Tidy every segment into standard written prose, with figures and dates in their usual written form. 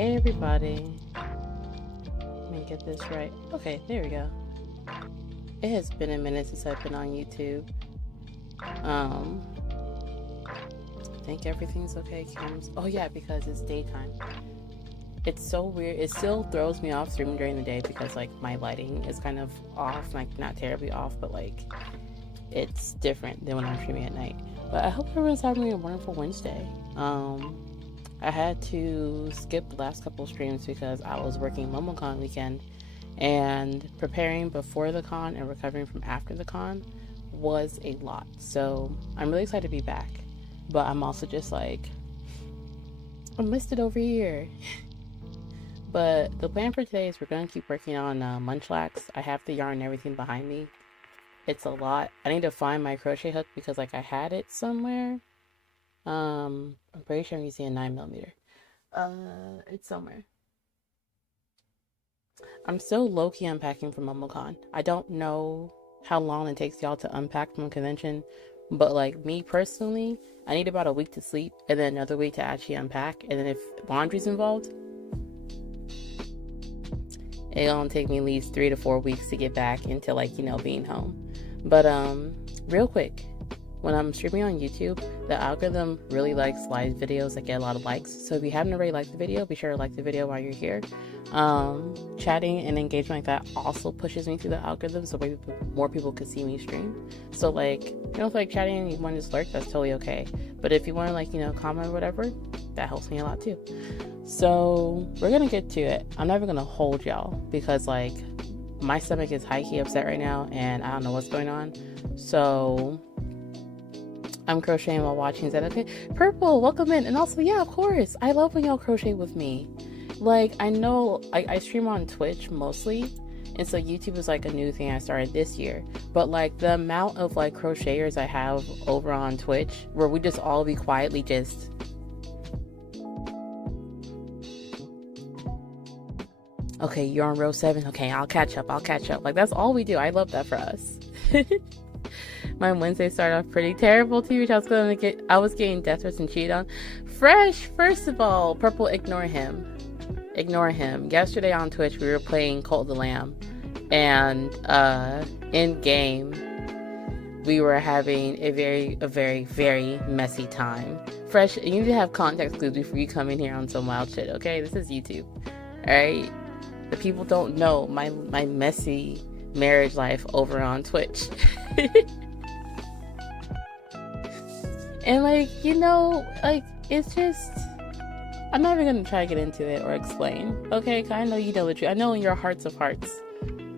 Hey everybody. Let me get this right. Okay, there we go. It has been a minute since I've been on YouTube. I think everything's okay, Kim's. Oh yeah, because it's daytime. It's so weird. It still throws me off streaming during the day because like my lighting is kind of off, like not terribly off, but like it's different than when I'm streaming at night. But I hope everyone's having a wonderful Wednesday. I had to skip the last couple of streams because I was working MomoCon weekend, and preparing before the con and recovering from after the con was a lot. So I'm really excited to be back, but I'm also just like, I missed it over here. But the plan for today is we're going to keep working on Munchlax. I have the yarn and everything behind me. It's a lot. I need to find my crochet hook because like I had it somewhere. I'm pretty sure I'm using a 9mm. It's somewhere. I'm still low-key unpacking from MomoCon. I don't know how long it takes y'all to unpack from a convention, but like me personally, I need about a week to sleep and then another week to actually unpack. And then if laundry's involved, it'll only take me at least 3 to 4 weeks to get back into like, you know, being home. But real quick, when I'm streaming on YouTube, the algorithm really likes live videos that get a lot of likes. So if you haven't already liked the video, be sure to like the video while you're here. Chatting and engagement like that also pushes me through the algorithm, so maybe more people could see me stream. So like, you know, if like chatting and you want to just lurk, that's totally okay. But if you want to like, you know, comment or whatever, that helps me a lot too. So we're gonna get to it. I'm never gonna hold y'all because like my stomach is high-key upset right now and I don't know what's going on. So I'm crocheting while watching. Is that okay? Purple, welcome in. And also, yeah, of course, I love when y'all crochet with me. Like, I know I stream on Twitch mostly, and so YouTube is like a new thing I started this year. But like the amount of like crocheters I have over on Twitch where we just all be quietly just okay, you're on row 7. Okay, I'll catch up. Like, that's all we do. I love that for us. My Wednesday started off pretty terrible too. I was getting death threats and cheated on. Fresh, first of all, Purple, ignore him. Yesterday on Twitch, we were playing Cult of the Lamb, and in game, we were having a very, very messy time. Fresh, you need to have context clues before you come in here on some wild shit. Okay, this is YouTube. All right, the people don't know my messy marriage life over on Twitch. And like, you know, like, it's just, I'm not even gonna try to get into it or explain, okay? Cause I know you know the truth. I know in your hearts of hearts,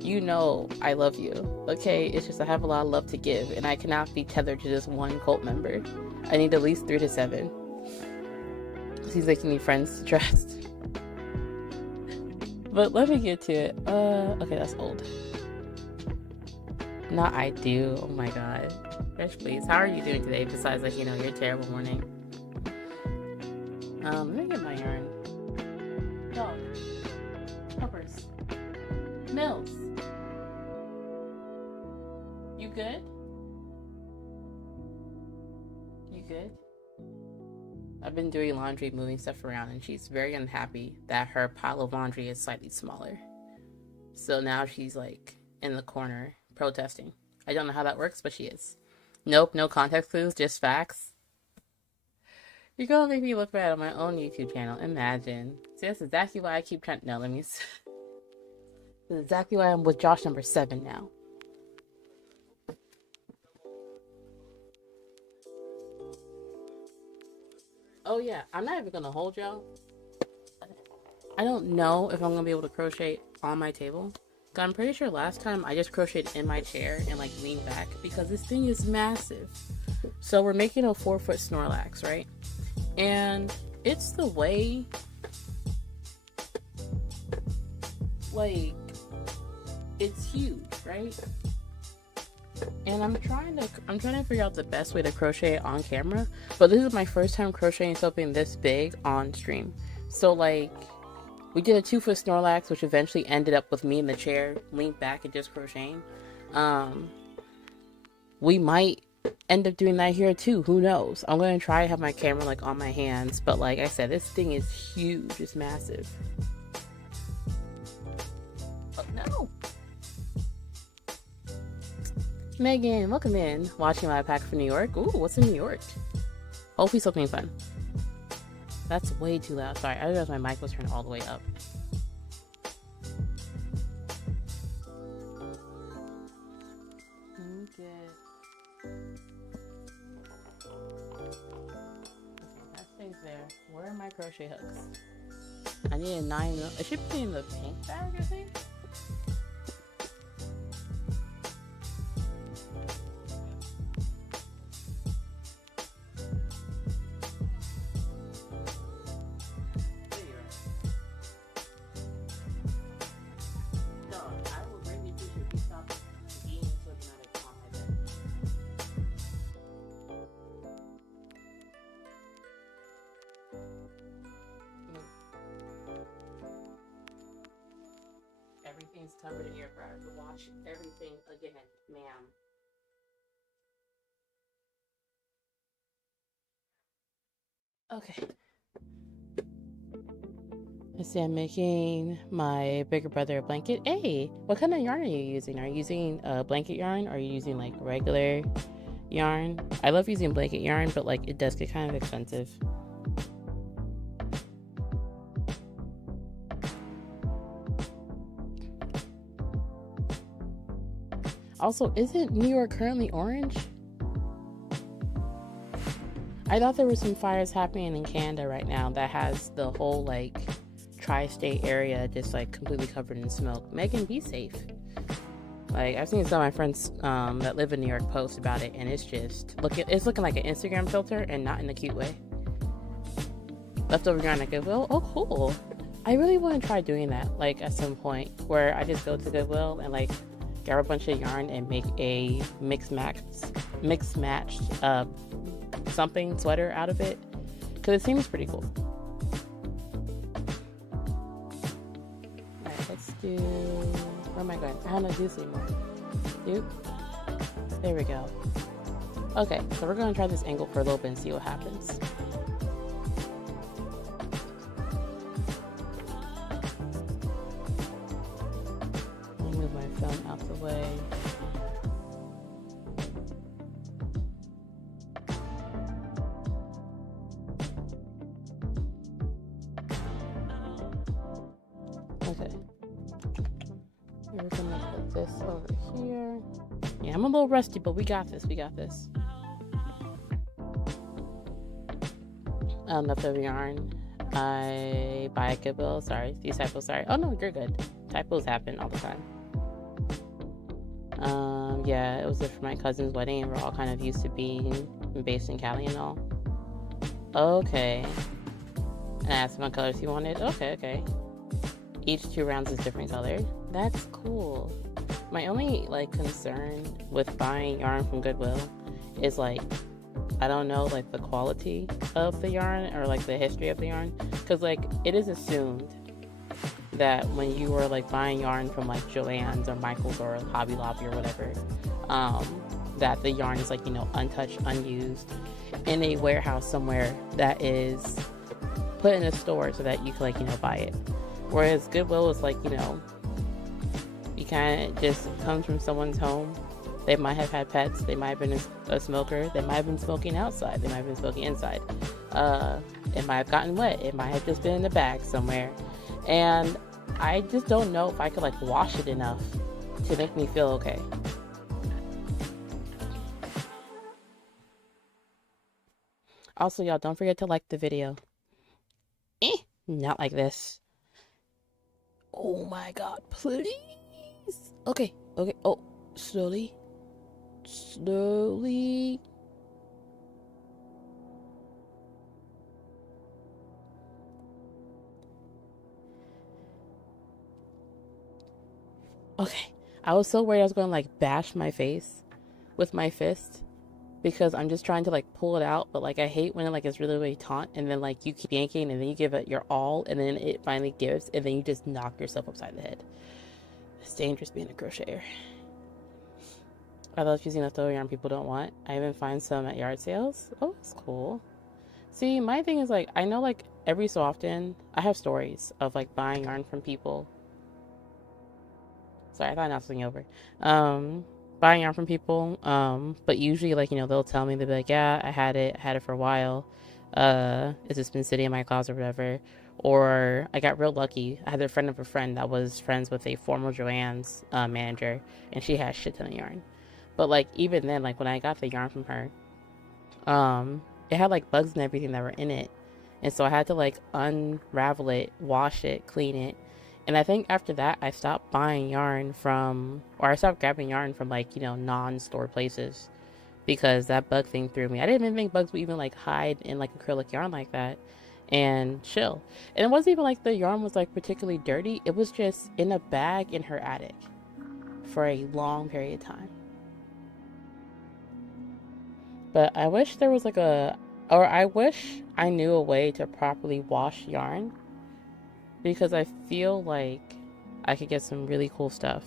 you know I love you, okay? It's just I have a lot of love to give, and I cannot be tethered to just one cult member. I need at least 3 to 7. Seems like you need friends to trust. But let me get to it. Okay, that's old. Not I do. Oh my god. Fresh, please. How are you doing today? Besides, like, you know, your terrible morning. Let me get my yarn. Dog. Peppers. Mills. You good? You good? I've been doing laundry, moving stuff around, and she's very unhappy that her pile of laundry is slightly smaller. So now she's like in the corner protesting. I don't know how that works, but she is. Nope, no context clues, just facts. You're gonna make me look bad on my own YouTube channel. Imagine. See, that's exactly why I keep trying. No, let me. That's exactly why I'm with Josh number 7 now. Oh yeah, I'm not even gonna hold y'all. I don't know if I'm gonna be able to crochet on my table. I'm pretty sure last time I just crocheted in my chair and like leaned back because this thing is massive. So we're making a 4-foot Snorlax, right? And it's the way, like, it's huge, right? And I'm trying to figure out the best way to crochet it on camera, but this is my first time crocheting something this big on stream. So like, we did a 2-foot Snorlax, which eventually ended up with me in the chair, leaned back and just crocheting. We might end up doing that here too. Who knows? I'm going to try to have my camera like on my hands, but like I said, this thing is huge. It's massive. Oh no! Megan, welcome in. Watching my pack from New York. Ooh, what's in New York? Hopefully something fun. That's way too loud. Sorry, I realized my mic was turned all the way up. Okay, that stays there. Where are my crochet hooks? I need a 9mm. It should be in the pink bag, I think. Everything's covered in air fryer. Wash everything again, ma'am. Okay. Let's see, I'm making my bigger brother a blanket. Hey, what kind of yarn are you using? Are you using blanket yarn? Or are you using like regular yarn? I love using blanket yarn, but like it does get kind of expensive. Also, isn't New York currently orange? I thought there were some fires happening in Canada right now that has the whole like tri-state area just like completely covered in smoke. Megan, be safe. Like I've seen some of my friends that live in New York post about it, and it's just looking like an Instagram filter and not in a cute way. Leftover yarn at Goodwill. Oh, cool. I really want to try doing that like at some point where I just go to Goodwill and like grab a bunch of yarn and make a mix matched something sweater out of it, because it seems pretty cool. Alright, let's do, where am I going? I don't know this anymore. There we go. Okay, so we're going to try this angle for a little bit and see what happens. Move my film out the way. Okay. We're gonna put this over here. Yeah, I'm a little rusty, but we got this. We got this. Leftover yarn. I buy at Goodwill. Sorry, these typos. Sorry. Oh no, you're good. Typos happen all the time. Yeah, it was for my cousin's wedding, and we're all kind of used to being based in Cali and all. Okay. And I asked him what colors he wanted. Okay. Each 2 rounds is different color. That's cool. My only like concern with buying yarn from Goodwill is like, I don't know like the quality of the yarn or like the history of the yarn, because like it is assumed that when you are like buying yarn from like Joann's or Michael's or Hobby Lobby or whatever, that the yarn is like, you know, untouched, unused in a warehouse somewhere that is put in a store so that you can like, you know, buy it. Whereas Goodwill is like, you know, you kind of just comes from someone's home. They might have had pets. They might have been a smoker. They might have been smoking outside. They might have been smoking inside. It might have gotten wet. It might have just been in a bag somewhere. And I just don't know if I could like wash it enough to make me feel okay. Also, y'all, don't forget to like the video. Not like this. Oh my god, please. Okay. Oh, slowly. Okay, I was so worried I was going to like bash my face with my fist, because I'm just trying to like pull it out, but like I hate when it like is really, really taut, and then like you keep yanking, and then you give it your all, and then it finally gives, and then you just knock yourself upside the head. It's dangerous being a crocheter. I love using leftover yarn people don't want. I even find some at yard sales. Oh, it's cool. See, my thing is like, I know like every so often I have stories of like buying yarn from people. Sorry, I thought I knocked something over. Buying yarn from people. But usually like, you know, they'll tell me, they'll be like, yeah, I had it for a while. It's just been sitting in my closet or whatever. Or I got real lucky. I had a friend of a friend that was friends with a former Joann's manager, and she had a shit ton of yarn. But like even then, like when I got the yarn from her, it had like bugs and everything that were in it, and so I had to like unravel it, wash it, clean it. And I think after that I stopped buying yarn from, or I stopped grabbing yarn from like, you know, non-store places, because that bug thing threw me. I didn't even think bugs would even like hide in like acrylic yarn like that and chill. And it wasn't even like the yarn was like particularly dirty. It was just in a bag in her attic for a long period of time. But I wish there was like or I wish I knew a way to properly wash yarn, because I feel like I could get some really cool stuff.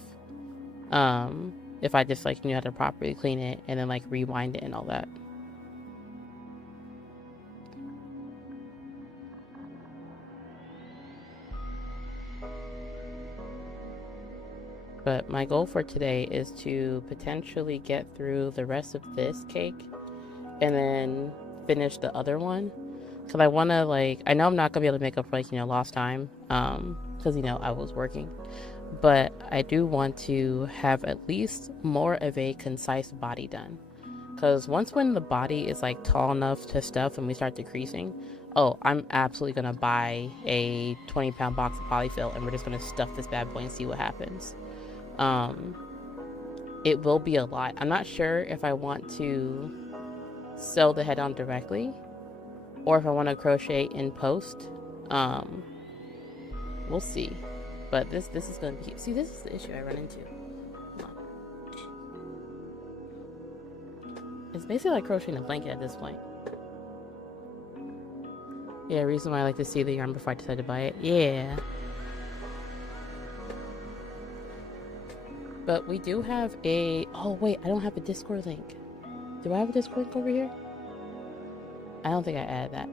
If I just like knew how to properly clean it and then like rewind it and all that. But my goal for today is to potentially get through the rest of this cake and then finish the other one, because I want to like, I know I'm not gonna be able to make up for like, you know, lost time, because you know I was working, but I do want to have at least more of a concise body done, because once when the body is like tall enough to stuff and we start decreasing, oh, I'm absolutely gonna buy a 20-pound box of polyfill and we're just gonna stuff this bad boy and see what happens. It will be a lot. I'm not sure if I want to sew the head on directly or if I want to crochet in post. We'll see. But this is gonna be, see, this is the issue I run into. It's basically like crocheting a blanket at this point. Yeah, reason why I like to see the yarn before I decide to buy it. Yeah. But we do have a, oh wait, I don't have a Discord link. Do I have a Discord link over here? I don't think I added that.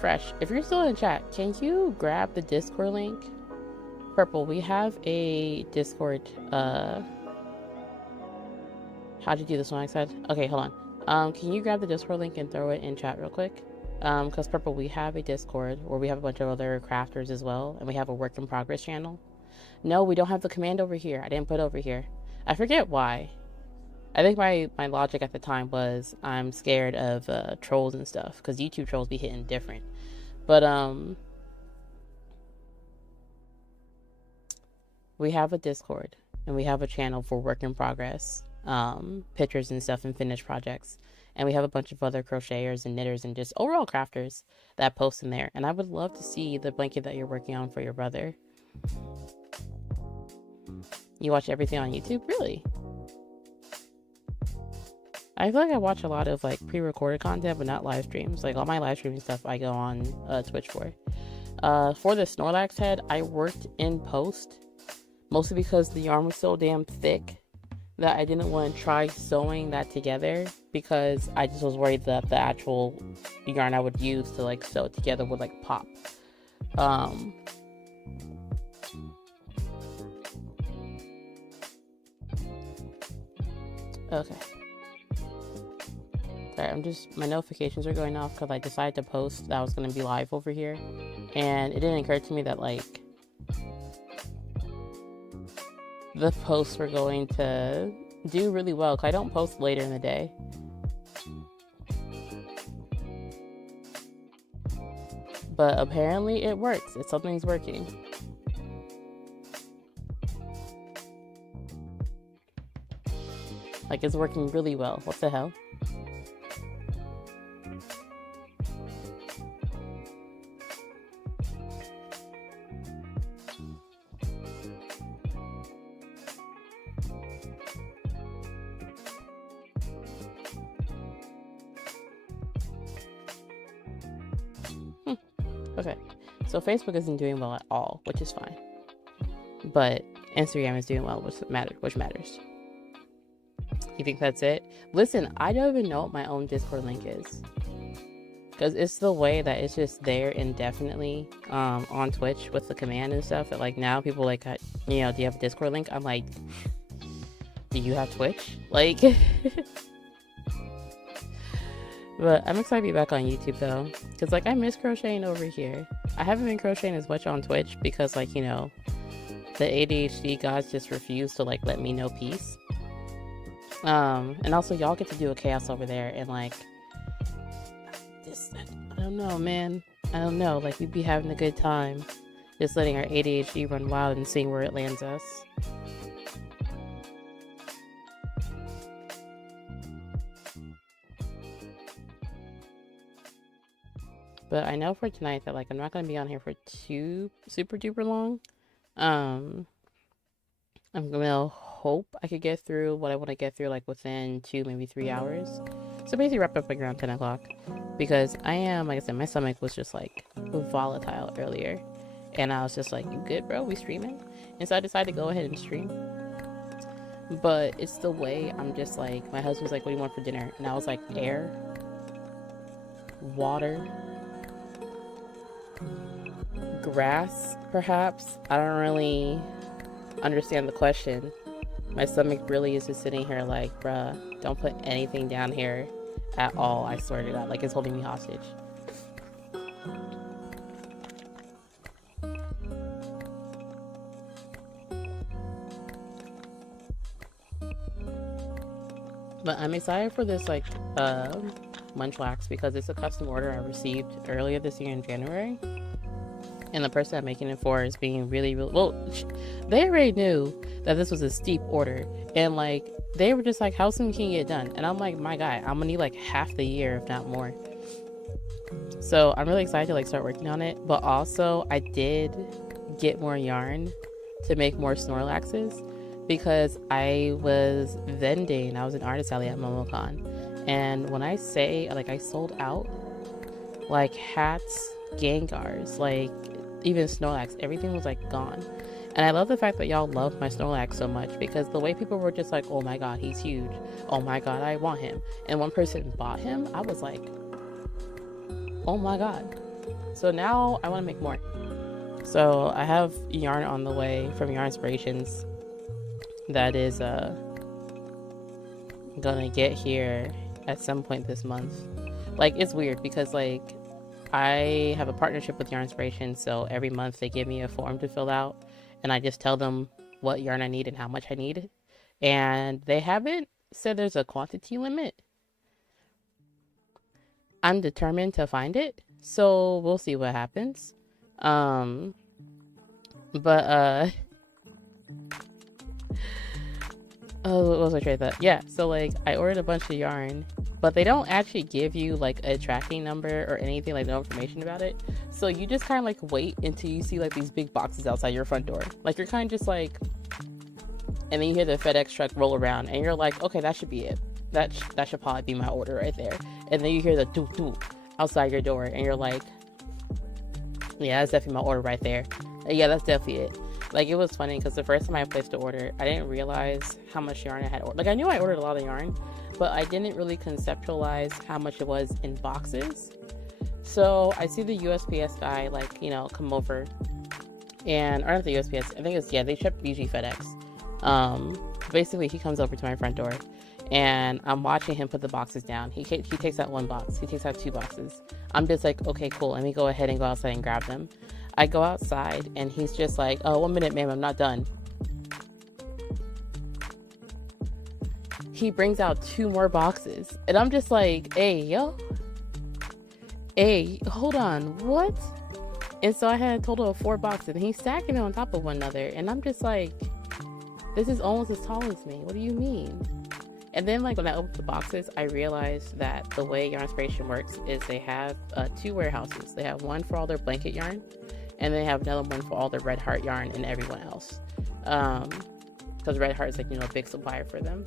Fresh, if you're still in chat, can you grab the Discord link? Purple, we have a Discord, how'd you do this one? I said, okay, hold on. Can you grab the Discord link and throw it in chat real quick? Because Purple, we have a Discord where we have a bunch of other crafters as well, and we have a work in progress channel. No, we don't have the command over here. I didn't put it over here. I forget why. I think my logic at the time was I'm scared of trolls and stuff, because YouTube trolls be hitting different. But we have a Discord and we have a channel for work in progress, pictures and stuff and finished projects. And we have a bunch of other crocheters and knitters and just overall crafters that post in there. And I would love to see the blanket that you're working on for your brother. You watch everything on YouTube? Really? I feel like I watch a lot of like pre-recorded content, but not live streams. Like all my live streaming stuff I go on Twitch for. For the Snorlax head, I worked in post, mostly because the yarn was so damn thick that I didn't want to try sewing that together, because I just was worried that the actual yarn I would use to like sew it together would like pop. Okay. Sorry, my notifications are going off because I decided to post that I was going to be live over here, and it didn't occur to me that like the posts were going to do really well, because I don't post later in the day. But apparently it works. Something's working. Like it's working really well. What the hell? Okay, so Facebook isn't doing well at all, which is fine. but Instagram is doing well, which matters. You think that's it? Listen, I don't even know what my own Discord link is, because it's the way that it's just there indefinitely on Twitch with the command and stuff, that like now people like, you know, do you have a Discord link? I'm like, do you have Twitch? Like, but I'm excited to be back on YouTube though, because like I miss crocheting over here. I haven't been crocheting as much on Twitch because, like, you know, the ADHD gods just refuse to like let me know peace. And also y'all get to do a chaos over there, and like this, I don't know, man. I don't know. Like, we'd be having a good time just letting our ADHD run wild and seeing where it lands us. But I know for tonight that, like, I'm not going to be on here for too super duper long. I'm going to hope I could get through what I want to get through, like, within 2, maybe 3 hours. So basically wrap up like around 10 o'clock. Because I am, like I said, my stomach was just, like, volatile earlier. And I was just like, you good, bro? We streaming? And so I decided to go ahead and stream. But it's the way I'm just like, my husband's like, what do you want for dinner? And I was like, air, water, grass, perhaps. I don't really understand the question. My stomach really is just sitting here like, bruh, don't put anything down here at all. I swear to God, like it's holding me hostage. But I'm excited for this, like, Munchlax, because it's a custom order I received earlier this year in January. And the person I'm making it for is being really, well, they already knew that this was a steep order. And, like, they were just like, how soon can you get done? And I'm like, my guy, I'm gonna need, like, half the year, if not more. So I'm really excited to, like, start working on it. But also, I did get more yarn to make more Snorlaxes, because I was vending. I was an artist alley at MomoCon. And when I say, like, I sold out, like, hats, Gengars, like, even Snorlax, everything was, like, gone. And I love the fact that y'all love my Snorlax so much, because the way people were just like, oh my God, he's huge. Oh my God, I want him. And one person bought him. I was like, oh my God. So now I want to make more. So I have yarn on the way from Yarn Inspirations that is gonna get here at some point this month. Like, it's weird because, like, I have a partnership with Yarn Inspiration, so every month they give me a form to fill out, and I just tell them what yarn I need and how much I need. And they haven't said there's a quantity limit. I'm determined to find it, so we'll see what happens. Oh, what was I trying to say? Yeah, so, like, I ordered a bunch of yarn, but they don't actually give you, like, a tracking number or anything, like, no information about it. So you just kind of, like, wait until you see, like, these big boxes outside your front door. Like, you're kind of just like, and then you hear the FedEx truck roll around, and you're like, okay, that should be it. That should probably be my order right there. And then you hear the doo-doo outside your door, and you're like, yeah, that's definitely my order right there. Yeah, that's definitely it. Like, it was funny because the first time I placed the order, I didn't realize how much yarn I had ordered. Like, I knew I ordered a lot of yarn, but I didn't really conceptualize how much it was in boxes. So I see the USPS guy, like, you know, come over, and, or not the USPS, I think it's, yeah, they ship usually FedEx. Basically, he comes over to my front door, and I'm watching him put the boxes down. He takes out one box. He takes out 2 boxes. I'm just like, okay, cool. Let me go ahead and go outside and grab them. I go outside, and he's just like, oh, 1 minute, ma'am, I'm not done. He brings out 2 more boxes, and I'm just like, hey, yo. Hey, hold on, what? And so I had a total of 4 boxes, and he's stacking them on top of one another, and I'm just like, this is almost as tall as me. What do you mean? And then, like, when I opened the boxes, I realized that the way Yarn Inspiration works is they have 2 warehouses. They have one for all their blanket yarn, and they have another one for all their Red Heart yarn and everyone else. Because Red Heart is, like, you know, a big supplier for them.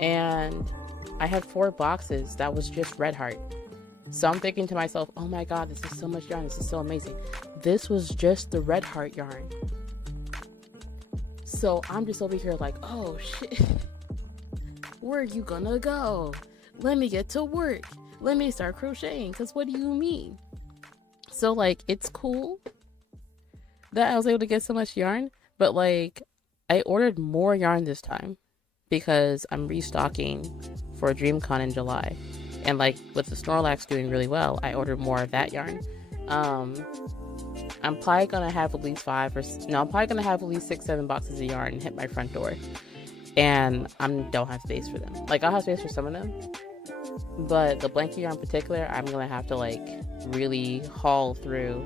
And I had 4 boxes that was just Red Heart. So I'm thinking to myself, oh my God, this is so much yarn. This is so amazing. This was just the Red Heart yarn. So I'm just over here like, oh shit, where are you gonna go? Let me get to work. Let me start crocheting, because what do you mean? So like, it's cool that I was able to get so much yarn, but like, I ordered more yarn this time because I'm restocking for DreamCon in July. And like, with the Snorlax doing really well, I ordered more of that yarn. I'm probably gonna have at least I'm probably gonna have at least 6-7 boxes of yarn hit my front door. And I don't have space for them. Like, I'll have space for some of them, but the blanket yarn in particular, I'm gonna have to like really haul through,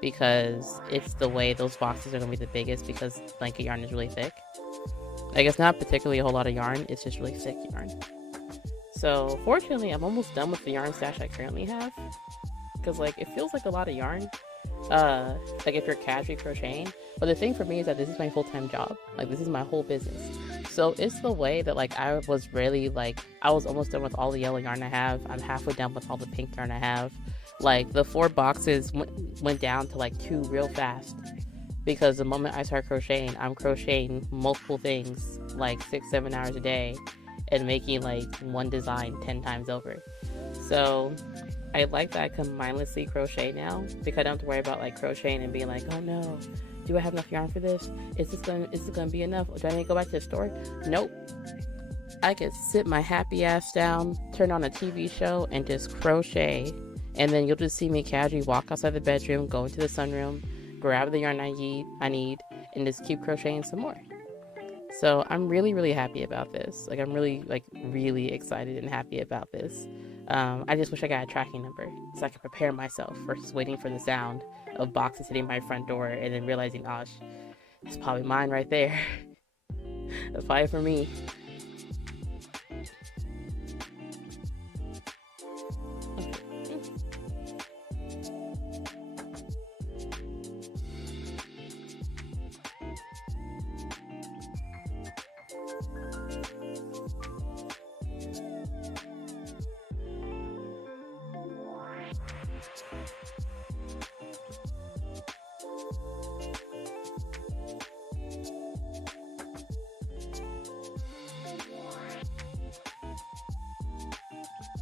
because it's the way those boxes are gonna be the biggest, because blanket yarn is really thick. Like, it's not particularly a whole lot of yarn, it's just really thick yarn. So fortunately, I'm almost done with the yarn stash I currently have, because like, it feels like a lot of yarn, like if you're casually crocheting. But the thing for me is that this is my full-time job. Like, this is my whole business. So it's the way that like, I was really like, I was almost done with all the yellow yarn I have. I'm halfway done with all the pink yarn I have. Like, the 4 boxes went down to like 2 real fast, because the moment I start crocheting, I'm crocheting multiple things like 6-7 hours a day and making like one design 10 times over. So I like that I can mindlessly crochet now, because I don't have to worry about like crocheting and being like, oh no, do I have enough yarn for this? Is this gonna be enough? Do I need to go back to the store? Nope. I can sit my happy ass down, turn on a TV show, and just crochet. And then you'll just see me casually walk outside the bedroom, go into the sunroom, grab the yarn I need, and just keep crocheting some more. So I'm really, really happy about this. Like, I'm really, like, really excited and happy about this. I just wish I got a tracking number so I could prepare myself versus waiting for the sound of boxes hitting my front door and then realizing, oh, it's probably mine right there. That's probably for me.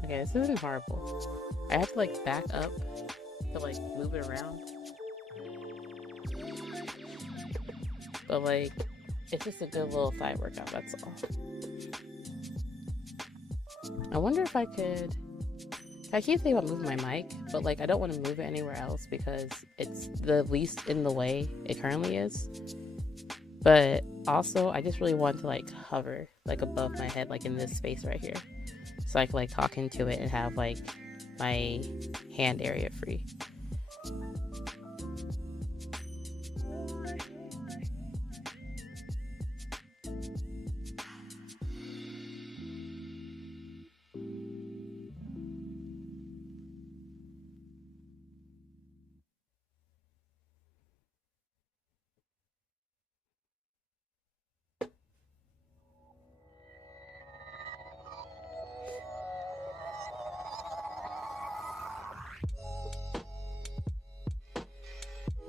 Okay, this isn't horrible. I have to like back up to like move it around. But like, it's just a good little thigh workout, that's all. I wonder if I could... I keep thinking about moving my mic, but like, I don't want to move it anywhere else because it's the least in the way it currently is. But also, I just really want to like hover like above my head, like in this space right here, so I can like talk into it and have like my hand area free.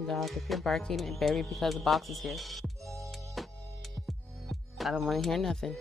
Dog, if you're barking and baby because the box is here, I don't want to hear nothing.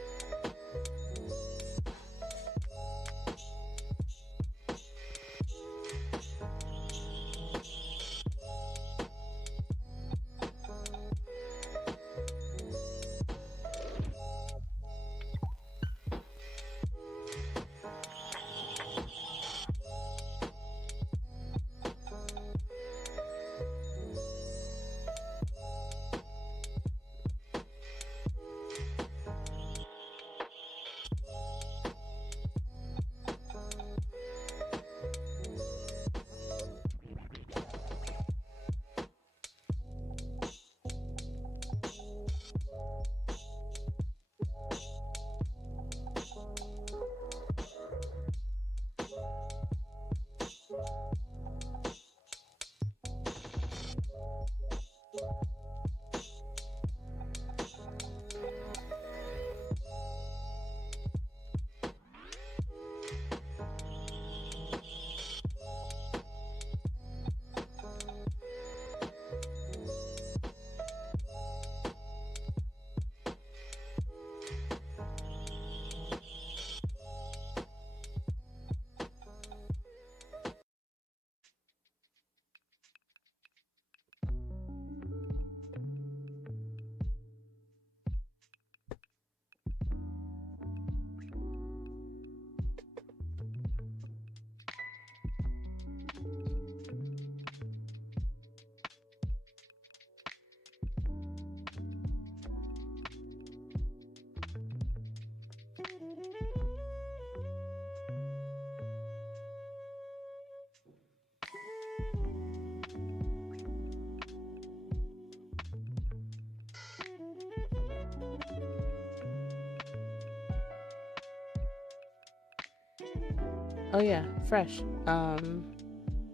Oh yeah, fresh.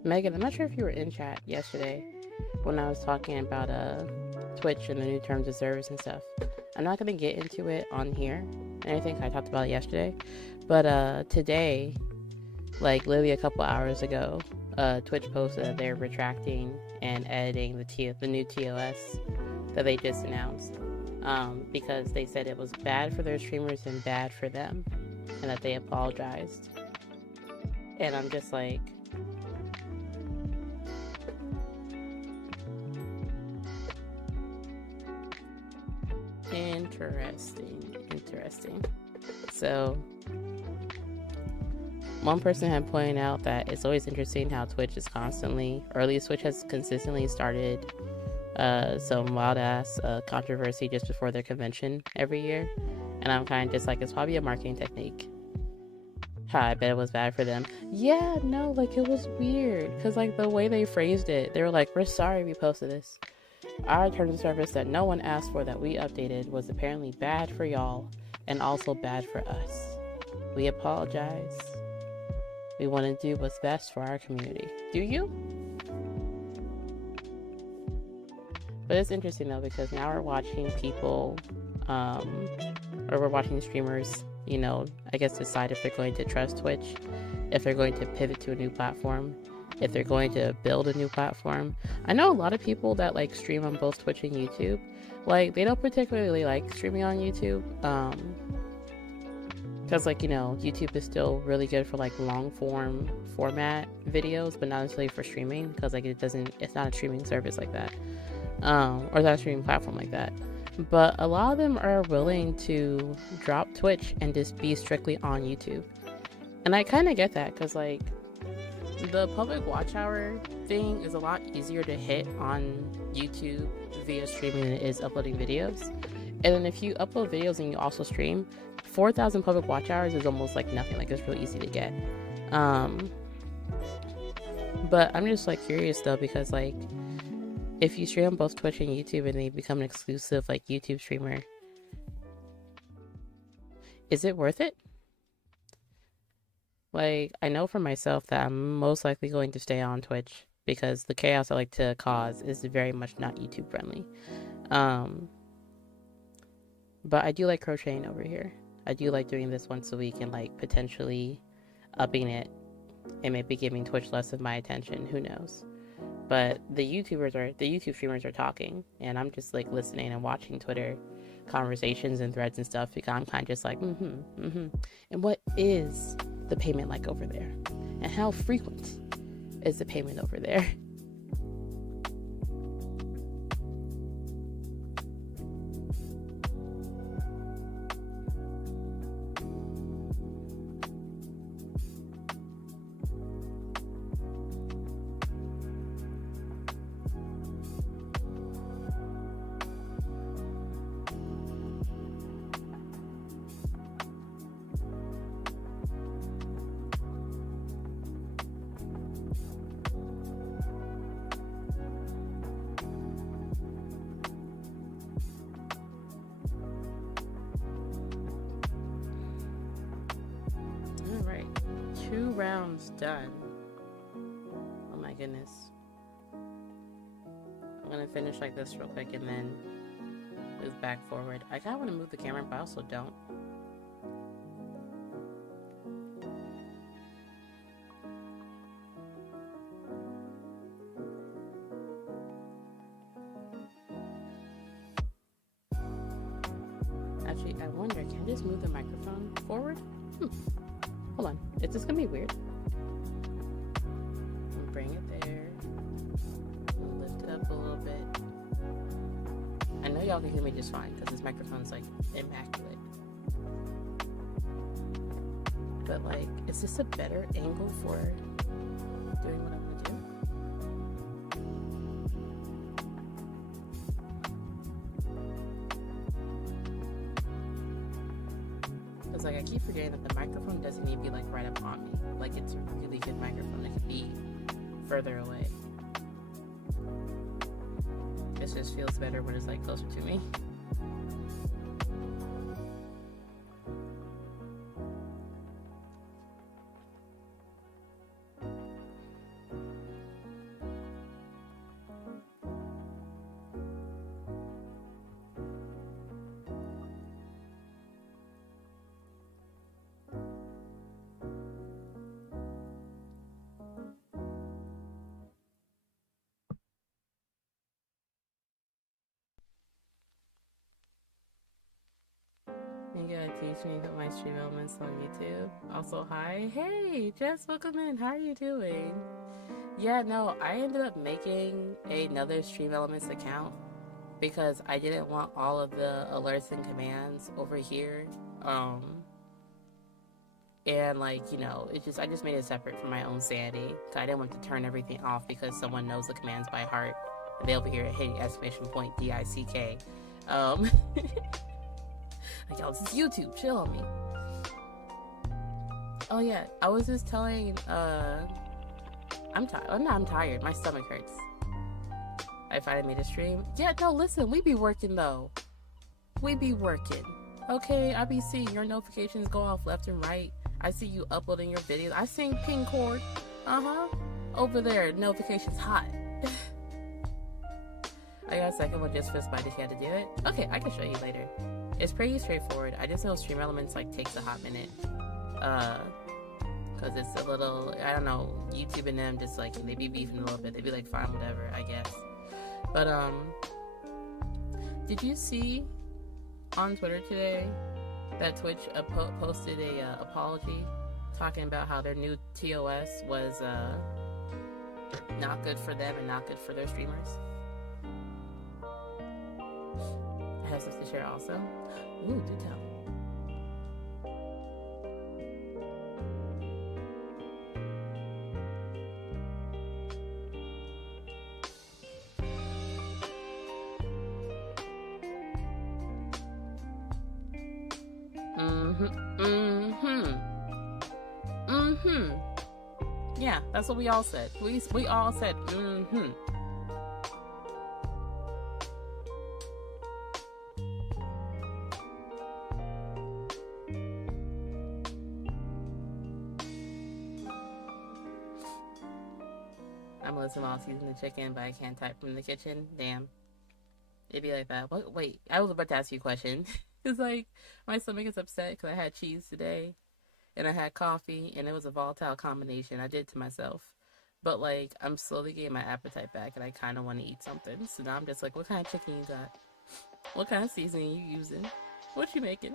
Megan, I'm not sure if you were in chat yesterday when I was talking about Twitch and the new terms of service and stuff. I'm not gonna get into it on here. I think I talked about it yesterday, but today, like literally a couple hours ago, Twitch posted that they're retracting and editing the new TOS that they just announced, because they said it was bad for their streamers and bad for them, and that they apologized. And I'm just like, interesting. So one person had pointed out that it's always interesting how Twitch is constantly, or at least Twitch has consistently started some wild ass controversy just before their convention every year. And I'm kind of just like, it's probably a marketing technique. I bet it was bad for them. Yeah, no, like it was weird because like the way they phrased it, they were like, we're sorry we posted this. Our terms of service that no one asked for that we updated was apparently bad for y'all and also bad for us. We apologize. We want to do what's best for our community. Do you? But it's interesting though, because now we're watching people, or we're watching streamers, you know, I guess decide if they're going to trust Twitch, if they're going to pivot to a new platform, if they're going to build a new platform. I know a lot of people that like stream on both Twitch and YouTube, like they don't particularly like streaming on YouTube, because like, you know, YouTube is still really good for like long form format videos, but not necessarily for streaming, because like it's not a streaming service like that, or not a streaming platform like that. But a lot of them are willing to drop Twitch and just be strictly on YouTube. And I kind of get that, because like the public watch hour thing is a lot easier to hit on YouTube via streaming than it is uploading videos. And then if you upload videos and you also stream, 4,000 public watch hours is almost like nothing. Like it's really easy to get. But I'm just like curious though, because like if you stream on both Twitch and YouTube and they become an exclusive like YouTube streamer, is it worth it? Like, I know for myself that I'm most likely going to stay on Twitch because the chaos I like to cause is very much not YouTube friendly. But I do like crocheting over here. I do like doing this once a week and like potentially upping it and maybe giving Twitch less of my attention. Who knows? But the YouTube streamers are talking, and I'm just like listening and watching Twitter conversations and threads and stuff, because I'm kind of just like, And what is the payment like over there? And how frequent is the payment over there? Done. Oh my goodness. I'm gonna finish like this real quick and then move back forward. I kinda wanna move the camera, but I also don't. Actually, I wonder, can I just move the microphone forward? Hold on. Is this gonna be weird? Bring it there. Lift it up a little bit. I know y'all can hear me just fine because this microphone's like immaculate. But like, is this a better angle for doing what I'm gonna do? Because like I keep forgetting that the microphone doesn't need to be like right up on me. Like it's a really good microphone. It could be further away. This just feels better when it's like closer to me. yeah, teach me my stream elements on YouTube. Also, hi. Hey, Jess, welcome in. How are you doing? Yeah, no, I ended up making another stream elements account because I didn't want all of the alerts and commands over here. And like, you know, I just made it separate for my own sanity. I didn't want to turn everything off because someone knows the commands by heart. They over here hitting exclamation point DICK. Like, y'all, this is YouTube, chill on me. Oh yeah, I was just telling, I'm tired. Oh, no, I'm tired. My stomach hurts. I finally made a stream. Yeah, no, listen, we be working though. We be working. Okay, I be seeing your notifications go off left and right. I see you uploading your videos. I seen ping cord. Over there, notifications hot. I got a second one just for Spider Cat to do it. Okay, I can show you later. It's pretty straightforward. I just know stream elements like takes a hot minute. Cause it's a little, I don't know, YouTube and them just like, they be beefing a little bit. They be like, fine, whatever, I guess. But, did you see on Twitter today that Twitch posted a apology talking about how their new TOS was not good for them and not good for their streamers? I have stuff to share also. Ooh, do tell. Yeah, that's what we all said. We all said, I'm listening while seasoning the chicken, but I can't type from the kitchen. Damn. It'd be like that. Wait, I was about to ask you a question. It's like, my stomach is upset because I had cheese today. And I had coffee, and it was a volatile combination. I did it to myself. But, like, I'm slowly getting my appetite back, and I kind of want to eat something. So now I'm just like, what kind of chicken you got? What kind of seasoning you using? What you making?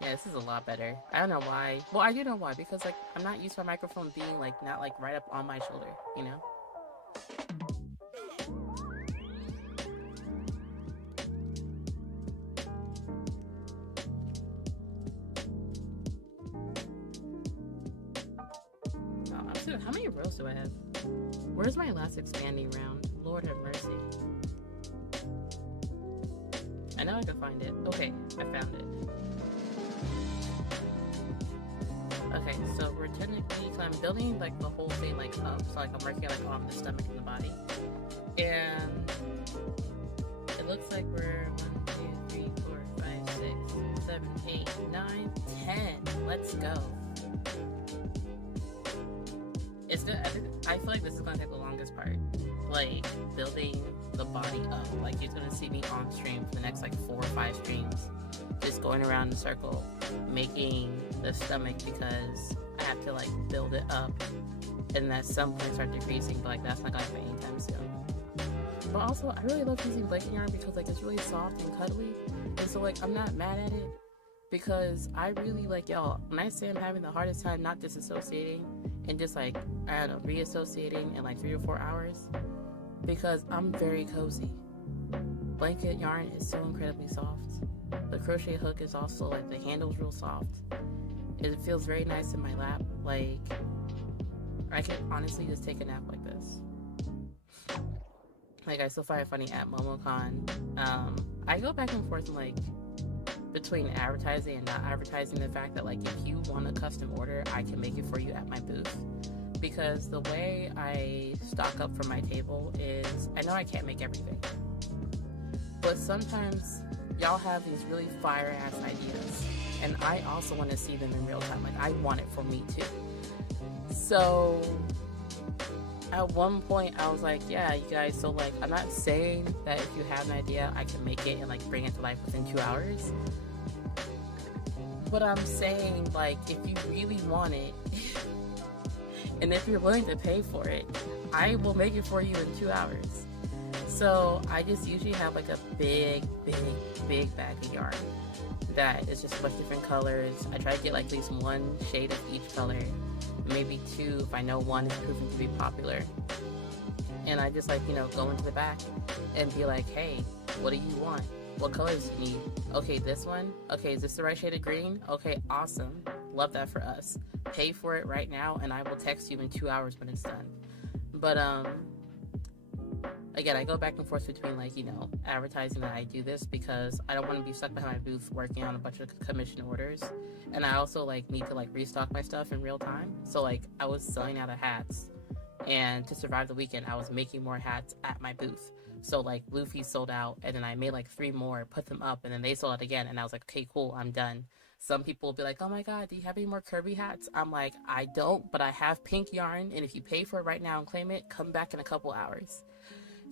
Yeah, this is a lot better. I don't know why. Well, I do know why. Because, like, I'm not used to my microphone being, like, not, like, right up on my shoulder, you know? How many rows do I have? Where's my last expanding round? Lord have mercy. I know I can find it. Okay, I found it. Okay, so we're technically, so I'm building like the whole thing like up. So like I'm working like on the stomach and the body. And it looks like we're 1, 2, 3, 4, 5, 6, 7, 8, 9, 10. Let's go. It's good. I feel like this is gonna take the longest part, like building the body up. Like you're gonna see me on stream for the next like 4 or 5 streams, just going around in a circle, making the stomach because I have to like build it up, and at some point start decreasing. But like that's not gonna happen anytime soon. But also, I really love using blanket yarn because like it's really soft and cuddly, and so like I'm not mad at it because I really like y'all. When I say I'm having the hardest time not disassociating and just like, I don't know, reassociating in like 3 or 4 hours because I'm very cozy. Blanket yarn is so incredibly soft. The crochet hook is also like, the handle's real soft. It feels very nice in my lap. Like, I could honestly just take a nap like this. Like, I still find it funny at MomoCon. I go back and forth like between advertising and not advertising the fact that like if you want a custom order, I can make it for you at my booth. Because the way I stock up for my table is, I know I can't make everything, but sometimes y'all have these really fire ass ideas and I also want to see them in real time. Like I want it for me too. So at one point I was like, yeah, you guys, so like I'm not saying that if you have an idea I can make it and like bring it to life within 2 hours, but I'm saying like if you really want it and if you're willing to pay for it, I will make it for you in 2 hours. So I just usually have like a big bag of yarn that is just a bunch of different colors. I try to get like at least one shade of each color, maybe two if I know one is proving to be popular. And I just like, go into the back and be like, hey, what do you want? What colors do you need? Okay, this one. Okay, is this the right shade of green? Okay, awesome. Love that for us. Pay for it right now and I will text you in 2 hours when it's done. But again, I go back and forth between like, advertising that I do this because I don't want to be stuck behind my booth working on a bunch of commission orders. And I also like need to like restock my stuff in real time. So like I was selling out of hats, and to survive the weekend, I was making more hats at my booth. So like Luffy sold out, and then I made like 3 more, put them up, and then they sold out again. And I was like, okay, cool, I'm done. Some people will be like, oh my god, do you have any more Kirby hats? I'm like, I don't, but I have pink yarn, and if you pay for it right now and claim it, come back in a couple hours.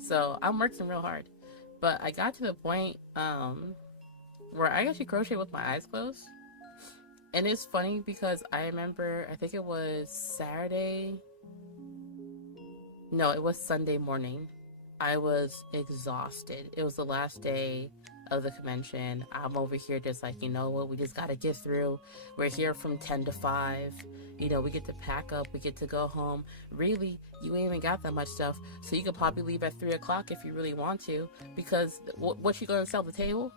So I'm working real hard. But I got to the point where I actually crochet with my eyes closed. And it's funny because I remember, I think it was Saturday. No, it was Sunday morning. I was exhausted. It was the last day of the convention. I'm over here just like, you know what, we just gotta get through. We're here from 10 to 5. We get to pack up, we get to go home. Really, you ain't even got that much stuff, so you could probably leave at 3 o'clock if you really want to, because what you gonna sell, the table?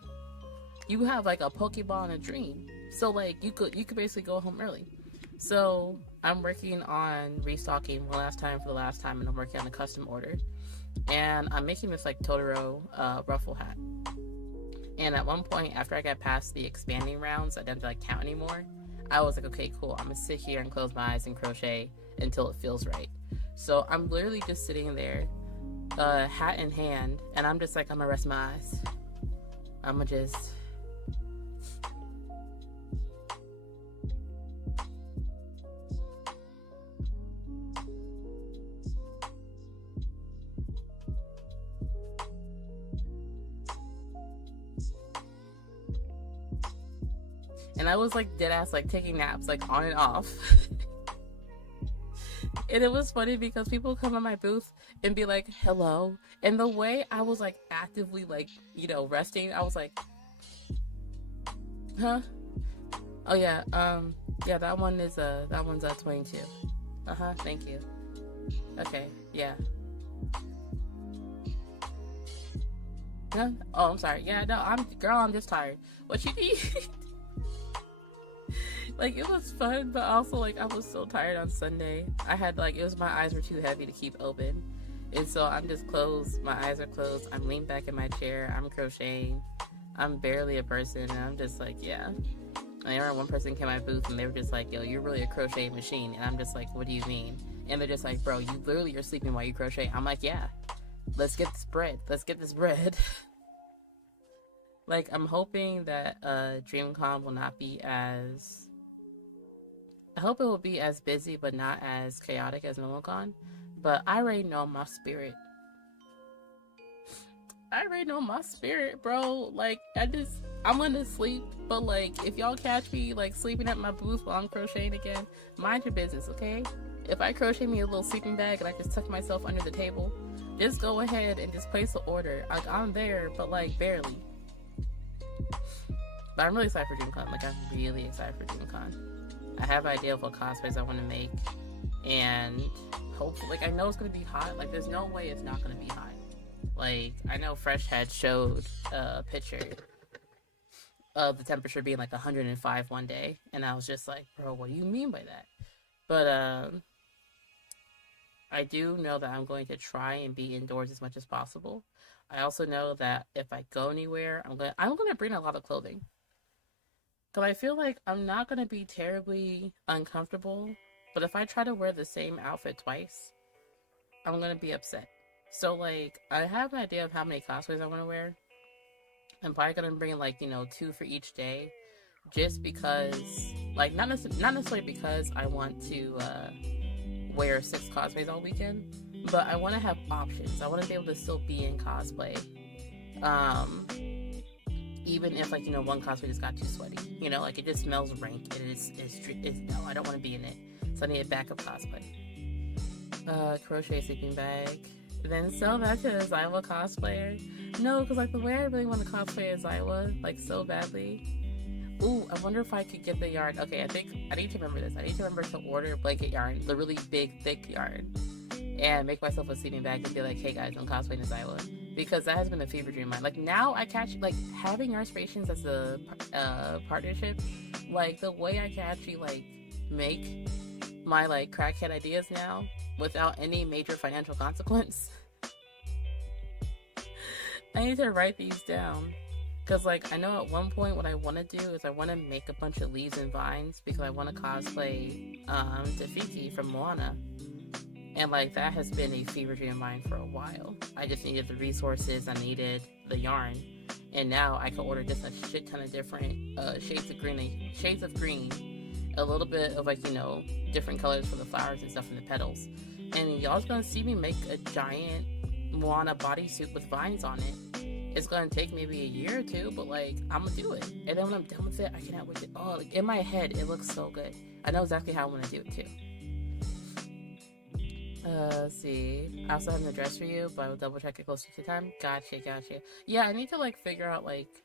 You have like a Pokeball and a dream. So like you could basically go home early. So I'm working on restocking one last time for the last time, and I'm working on a custom order. And I'm making this like Totoro ruffle hat. And at one point, after I got past the expanding rounds, I didn't have to like count anymore. I was like, okay, cool. I'm gonna sit here and close my eyes and crochet until it feels right. So I'm literally just sitting there, hat in hand, and I'm just like, I'm gonna rest my eyes. I'm gonna just... And I was like dead ass like taking naps like on and off. And it was funny because people come in my booth and be like, hello. And the way I was like actively like, resting, I was like, huh? Oh yeah, yeah, that one's 22. Thank you. Okay, yeah. Huh? Oh, I'm sorry. Yeah, no, I'm just tired. What you need? Like, it was fun, but also, like, I was so tired on Sunday. I had, like, my eyes were too heavy to keep open. And so I'm just closed. My eyes are closed. I'm leaned back in my chair. I'm crocheting. I'm barely a person. And I'm just like, yeah. I remember one person came to my booth and they were just like, yo, you're really a crochet machine. And I'm just like, what do you mean? And they're just like, bro, you literally are sleeping while you crochet. I'm like, yeah. Let's get this bread. Let's get this bread. Like, I'm hoping that DreamCon will not be as... I hope it will be as busy but not as chaotic as NormalCon. But I already know my spirit. Bro. Like, I'm gonna sleep, but like, if y'all catch me like sleeping at my booth while I'm crocheting again, mind your business, okay? If I crochet me a little sleeping bag and I just tuck myself under the table, just go ahead and just place the order. Like, I'm there, but like barely. But I'm really excited for DreamCon. Like, I'm really excited for DreamCon. I have an idea of what cosplays I want to make, and hopefully, like, I know it's gonna be hot. Like, there's no way it's not gonna be hot. Like, I know Fresh had showed a picture of the temperature being like 105 one day, and I was just like, bro, what do you mean by that? But I do know that I'm going to try and be indoors as much as possible. I also know that if I go anywhere, I'm gonna bring a lot of clothing. Because I feel like I'm not going to be terribly uncomfortable, but if I try to wear the same outfit twice, I'm going to be upset. So, like, I have an idea of how many cosplays I want to wear. I'm probably going to bring, like, 2 for each day, just because, like, not necessarily because I want to wear 6 cosplays all weekend, but I want to have options. I want to be able to still be in cosplay. Even if, like, one cosplay just got too sweaty, like, it just smells rank, and no, I don't want to be in it, so I need a backup cosplay. Crochet sleeping bag, Then sell that to a Zywa cosplayer. No, because like the way I really want to cosplay as Zywa, like so badly. Ooh, I wonder if I could get the yarn. Okay, I think I need to remember this. I need to remember to order blanket yarn, the really big, thick yarn, and make myself a sleeping bag and be like, hey guys, I'm cosplaying as Zywa. Because that has been a fever dream of mine. Like now I catch, like having Yarnspirations as a partnership, like the way I can actually like make my like crackhead ideas now without any major financial consequence. I need to write these down. Because, like, I know at one point what I want to do is I want to make a bunch of leaves and vines because I want to cosplay Tafiti from Moana. And, like, that has been a fever dream of mine for a while. I just needed the resources, I needed the yarn. And now I can order just a shit ton of different shades of green, a little bit of, like, you know, different colors for the flowers and stuff and the petals. And y'all's gonna see me make a giant Moana bodysuit with vines on it. It's gonna take maybe a year or two, but like I'm gonna do it. And then when I'm done with it, I cannot wait to. Oh, like, in my head, it looks so good. I know exactly how I want to do it too. Let's see. I also have an address for you, but I will double check it closer to time. Gotcha. Yeah, I need to like figure out like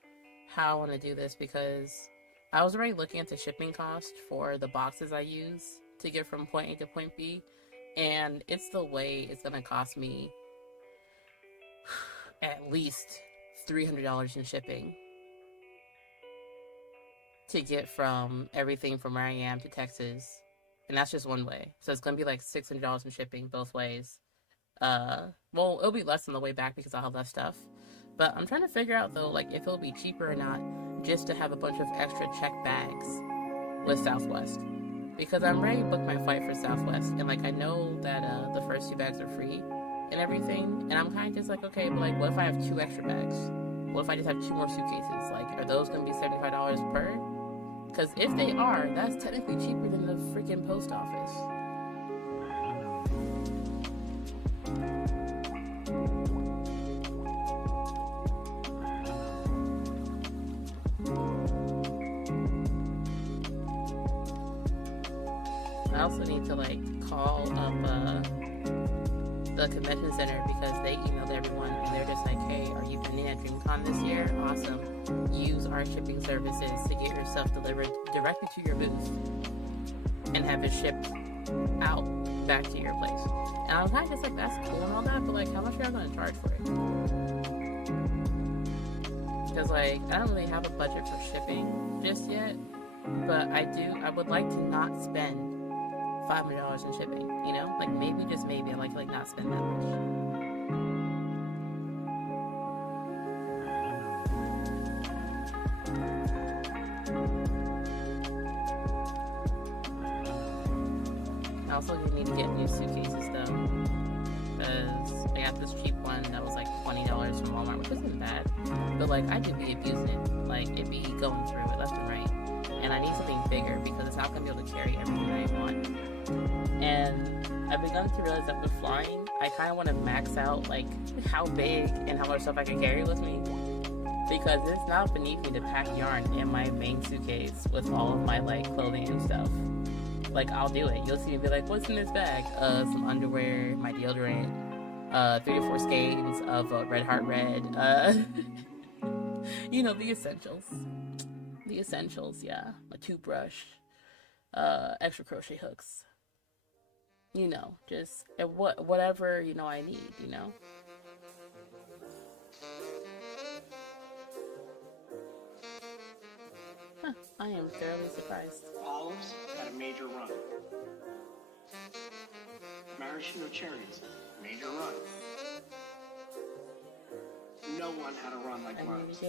how I want to do this because I was already looking at the shipping cost for the boxes I use to get from point A to point B, and it's the way it's gonna cost me at least $300 in shipping to get from everything from where I am to Texas, and that's just one way. So it's gonna be like $600 in shipping both ways. Well, it'll be less on the way back because I'll have less stuff. But I'm trying to figure out though, like if it'll be cheaper or not, just to have a bunch of extra check bags with Southwest, because I'm ready to book my flight for Southwest, and like I know that the first 2 bags are free and everything, and I'm kind of just like, okay, but like what if I have 2 extra bags? What if I just have 2 more suitcases? Like, are those gonna be $75 per? Because if they are, that's technically cheaper than the freaking post office. I also need to like call up the convention center because they emailed everyone and they're just like, hey, are you attending at DreamCon this year? Awesome. Use our shipping services to get your stuff delivered directly to your booth and have it shipped out back to your place. And I'm kind of just like, that's cool and all that, but like, how much are y'all going to charge for it? Because like, I don't really have a budget for shipping just yet, but I would like to not spend $500 in shipping, you know? Like maybe, just maybe, I like to like not spend that much. I also need to get new suitcases though, because I got this cheap one that was like $20 from Walmart, which isn't bad, but like I could be abusing it, like it'd be going through it left and right, and I need something bigger because it's not gonna be able to carry everything I want. And I've begun to realize that with flying, I kind of want to max out like how big and how much stuff I can carry with me, because it's not beneath me to pack yarn in my main suitcase with all of my like clothing and stuff. Like I'll do it. You'll see me be like, what's in this bag? Some underwear, my deodorant, 3 to 4 skeins of Red Heart Red, you know, the essentials. The essentials, yeah. My toothbrush, extra crochet hooks. You know, just whatever, you know, I need, you know. Huh, I am thoroughly surprised. Olives had a major run. Maraschino cherries, major run. No one had a run like Rose.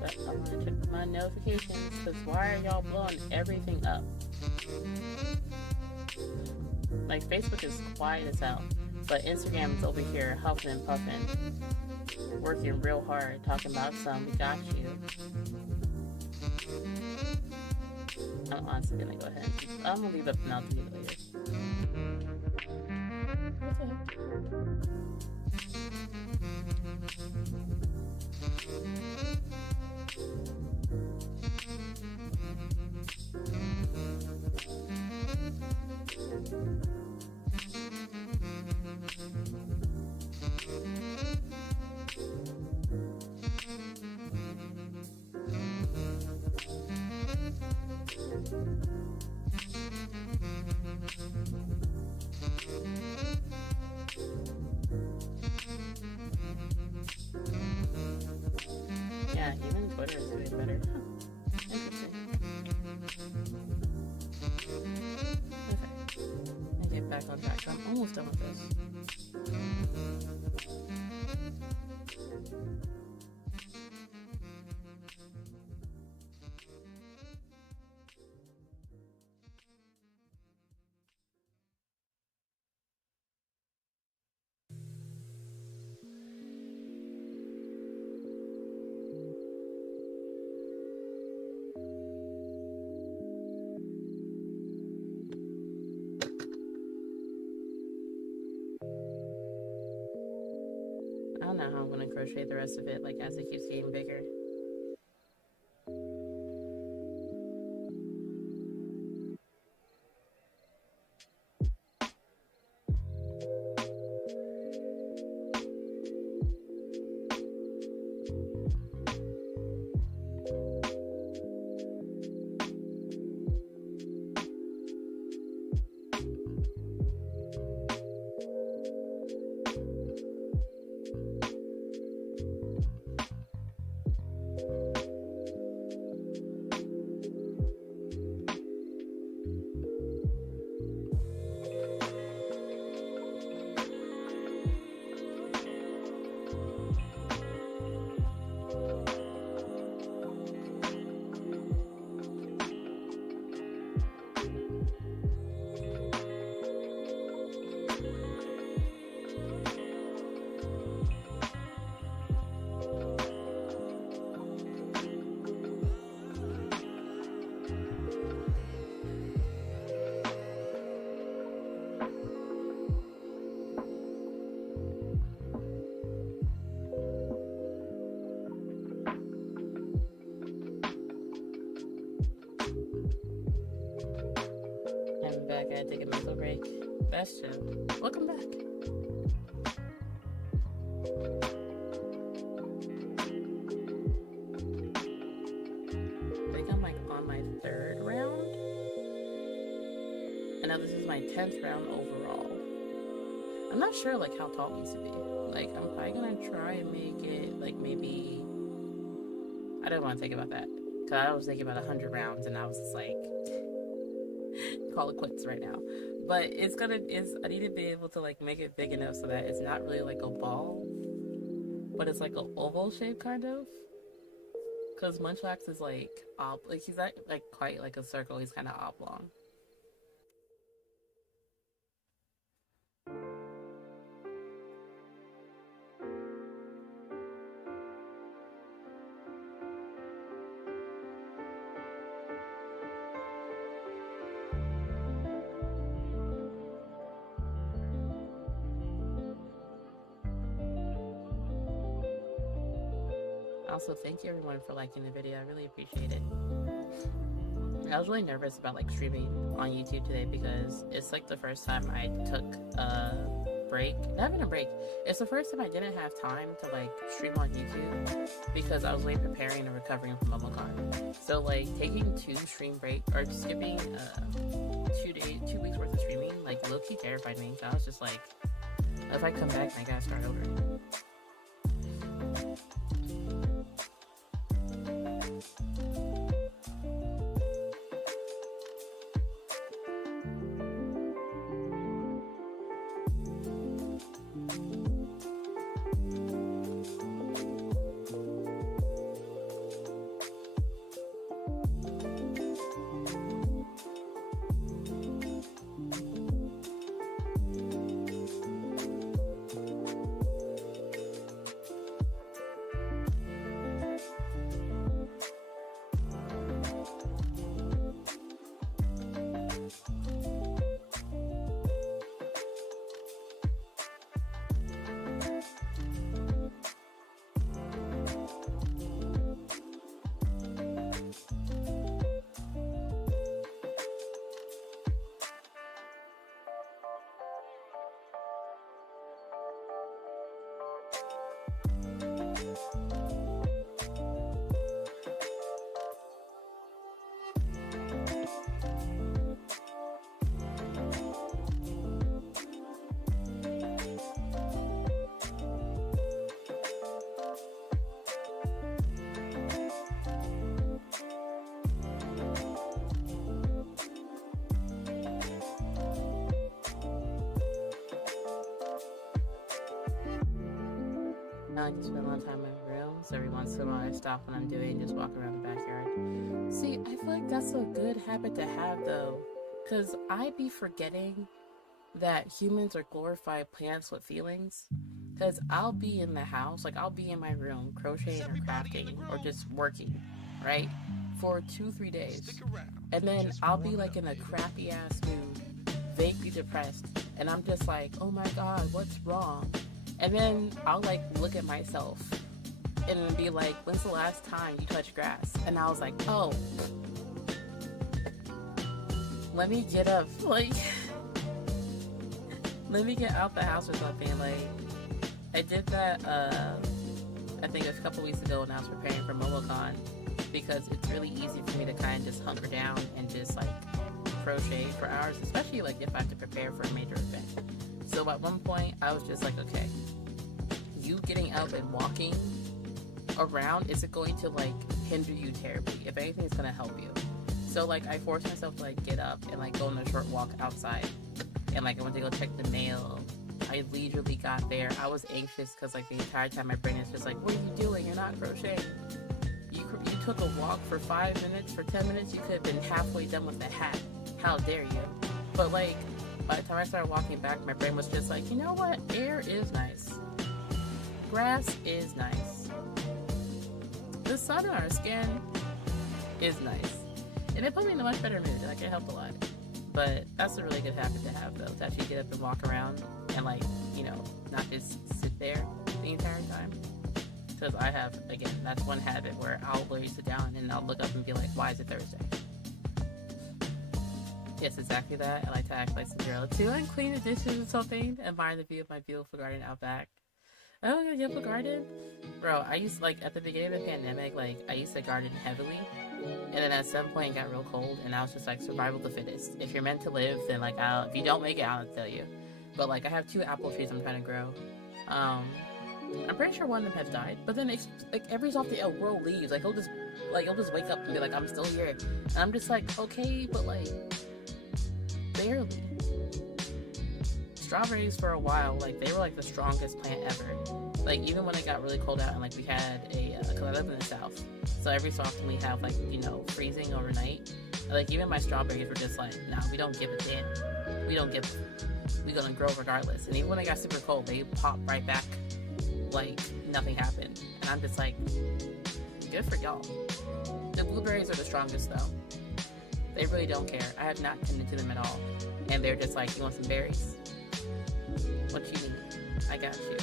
But I want to check my notifications, because why are y'all blowing everything up? Like, Facebook is quiet as hell, but Instagram is over here huffing and puffing, working real hard, talking about we got you. I'm honestly gonna go ahead. I'm gonna leave up and I'll delete it later. What the heck? Yeah, even Twitter is doing better. Huh. Interesting. Okay. Let me get back on track. I'm almost done with this. I don't know how I'm gonna crochet the rest of it, like as it keeps getting bigger. I'm back. I had to take a mental break. That's true. Welcome back. I think I'm like on my 3rd round. And now this is my 10th round overall. I'm not sure like how tall it needs to be. Like I'm probably gonna try and make it like maybe, I don't want to think about that. Cause I was thinking about 100 rounds and I was just like, call it quits right now. But I need to be able to like make it big enough so that it's not really like a ball, but it's like an oval shape kind of. Cause Munchlax is like he's not like quite like a circle. He's kind of oblong. Also, thank you everyone for liking the video. I really appreciate it. I was really nervous about like streaming on YouTube today because it's like the first time I took a break. Not even a break. It's the first time I didn't have time to like stream on YouTube because I was really preparing and recovering from MomoCon. So like taking 2 stream break or skipping 2 weeks worth of streaming like low-key terrified me. So I was just like, if I come back, I gotta start over. I like to spend a lot of time in my room, so every once in a while I stop what I'm doing, just walk around the backyard. See, I feel like that's a good habit to have though, because I be forgetting that humans are glorified plants with feelings. Because I'll be in the house, like I'll be in my room crocheting or crafting or just working, right? For 2-3 days. And then I'll be like in a crappy ass mood, vaguely depressed. And I'm just like, oh my God, what's wrong? And then I'll like look at myself and then be like, when's the last time you touched grass? And I was like, oh, let me get up, like, let me get out the house or something. Like, I did that, I think a couple weeks ago when I was preparing for MomoCon, because it's really easy for me to kind of just hunker down and just like crochet for hours, especially like if I have to prepare for a major event. So at one point I was just like, okay, you getting up and walking around isn't going to like hinder you terribly. If anything, it's going to help you. So like I forced myself to like get up and like go on a short walk outside, and like I went to go check the mail. I leisurely got there. I was anxious because like the entire time my brain is just like, what are you doing? You're not crocheting. You took a walk for 5 minutes, for 10 minutes, you could have been halfway done with the hat. How dare you? But like, by the time I started walking back, my brain was just like, you know what? Air is nice. Grass is nice. The sun on our skin is nice. And it put me in a much better mood. Like, it helped a lot. But that's a really good habit to have, though, to actually get up and walk around and, like, you know, not just sit there the entire time. Because I have, again, that's one habit where I'll literally sit down and I'll look up and be like, why is it Thursday? Yes, exactly that. I like to act like Cinderella too and clean the dishes or something. Admire the view of my beautiful garden out back. Oh, you have a garden? Bro, I used, like, at the beginning of the pandemic, like, I used to garden heavily. And then at some point it got real cold and I was just like, survival of the fittest. If you're meant to live, then, like, if you don't make it, I'll tell you. But, like, I have 2 apple trees I'm trying to grow. I'm pretty sure one of them has died, but then it's like every so often it'll grow leaves. Like he'll just wake up and be like, I'm still here. And I'm just like, okay, but like barely. Strawberries for a while, like they were like the strongest plant ever. Like even when it got really cold out and like we had cause I live in the south, so every so often we have like, you know, freezing overnight. Like even my strawberries were just like, nah, we don't give a damn. We're gonna grow regardless. And even when it got super cold, they pop right back like nothing happened. And I'm just like, good for y'all. The blueberries are the strongest though. They really don't care. I have not tended to them at all. And they're just like, you want some berries? What you need? I got you.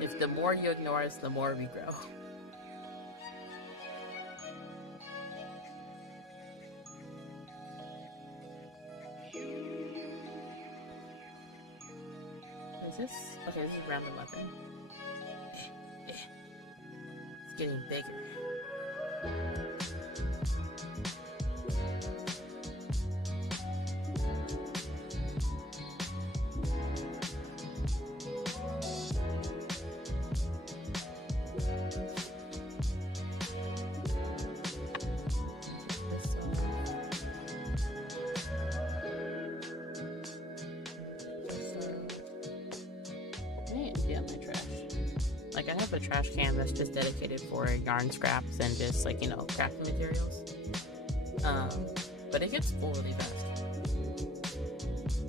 If the more you ignore us, the more we grow. Is this? Okay, this is round 11. It's getting bigger. Like, I have a trash can that's just dedicated for yarn scraps and just, like, you know, crafting materials. But it gets full really fast.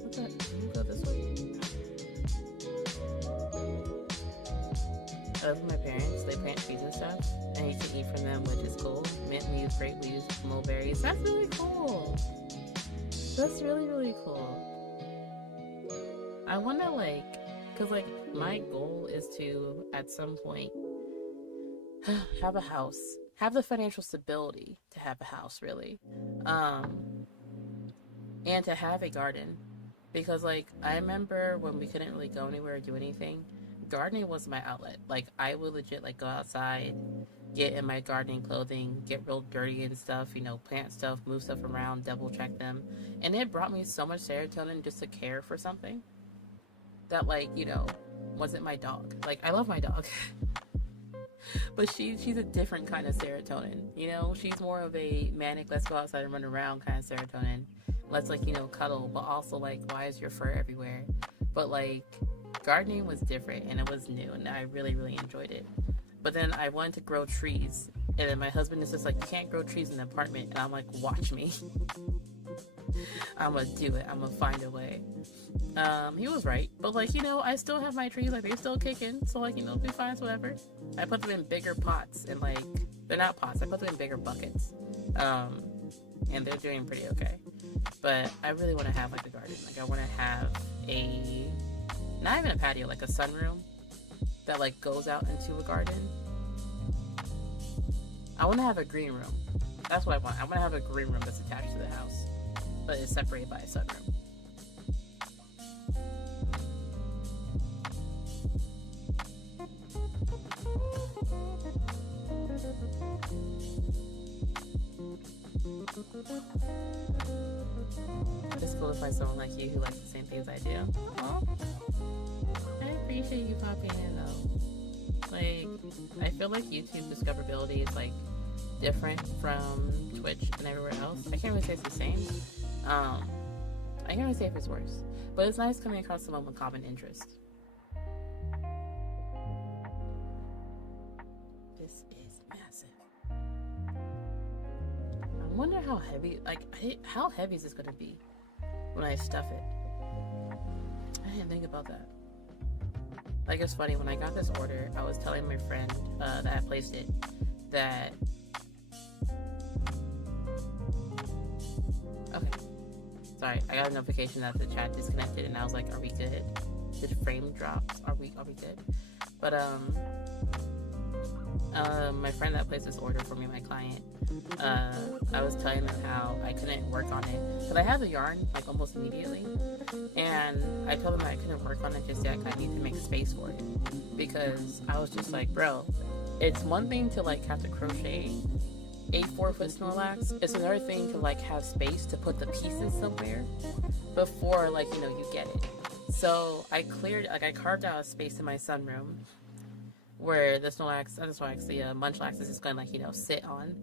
What's that? Can you go this way? I live with my parents. They plant trees and stuff. And you can eat from them, which is cool. Mint leaves, grape leaves, mulberries. That's really cool. That's really, really cool. I want to, like... Because, like, my goal is to, at some point, have a house. Have the financial stability to have a house, really. And to have a garden. Because, like, I remember when we couldn't really go anywhere or do anything, gardening was my outlet. Like, I would legit, like, go outside, get in my gardening clothing, get real dirty and stuff, you know, plant stuff, move stuff around, double check them. And it brought me so much serotonin just to care for something that, like, you know, wasn't my dog. Like, I love my dog. But she's a different kind of serotonin, you know? She's more of a manic, let's go outside and run around kind of serotonin. Let's, like, you know, cuddle, but also, like, why is your fur everywhere? But, like, gardening was different and it was new and I really, really enjoyed it. But then I wanted to grow trees, and then my husband is just like, you can't grow trees in an apartment. And I'm like, watch me. I'm gonna do it. I'm gonna find a way. He was right, but like, you know, I still have my trees, like they're still kicking, so like, you know, it'll be fine, whatever. I put them in bigger pots, and like, they're not pots, I put them in bigger buckets, and they're doing pretty okay. But I really want to have like a garden. Like I want to have a, not even a patio, like a sunroom that like goes out into a garden. I want to have a green room. That's what I want. I want to have a green room that's attached to the house, but it's separated by a sunroom. It's cool to find someone like you who likes the same things I do. Aww. I appreciate you popping in though. Like, I feel like YouTube discoverability is like different from Twitch and everywhere else. I can't really say it's the same. I can't really say if it's worse. But it's nice coming across someone with common interest. This is massive. I wonder how heavy, like, how heavy is this going to be when I stuff it? I didn't think about that. Like, it's funny, when I got this order, I was telling my friend that I placed it that... Okay. Sorry, I got a notification that the chat disconnected, and I was like, are we good? Did frame drops? Are we good? But, my friend that placed this order for me, my client, I was telling them how I couldn't work on it because I had the yarn like almost immediately, and I told them that I couldn't work on it just yet. I need to make space for it because I was just like, bro, it's one thing to like have to crochet a 4-foot Munchlax. It's another thing to like have space to put the pieces somewhere before like, you know, you get it. So I carved out a space in my sunroom where the Munchlax is just going to like, you know, sit on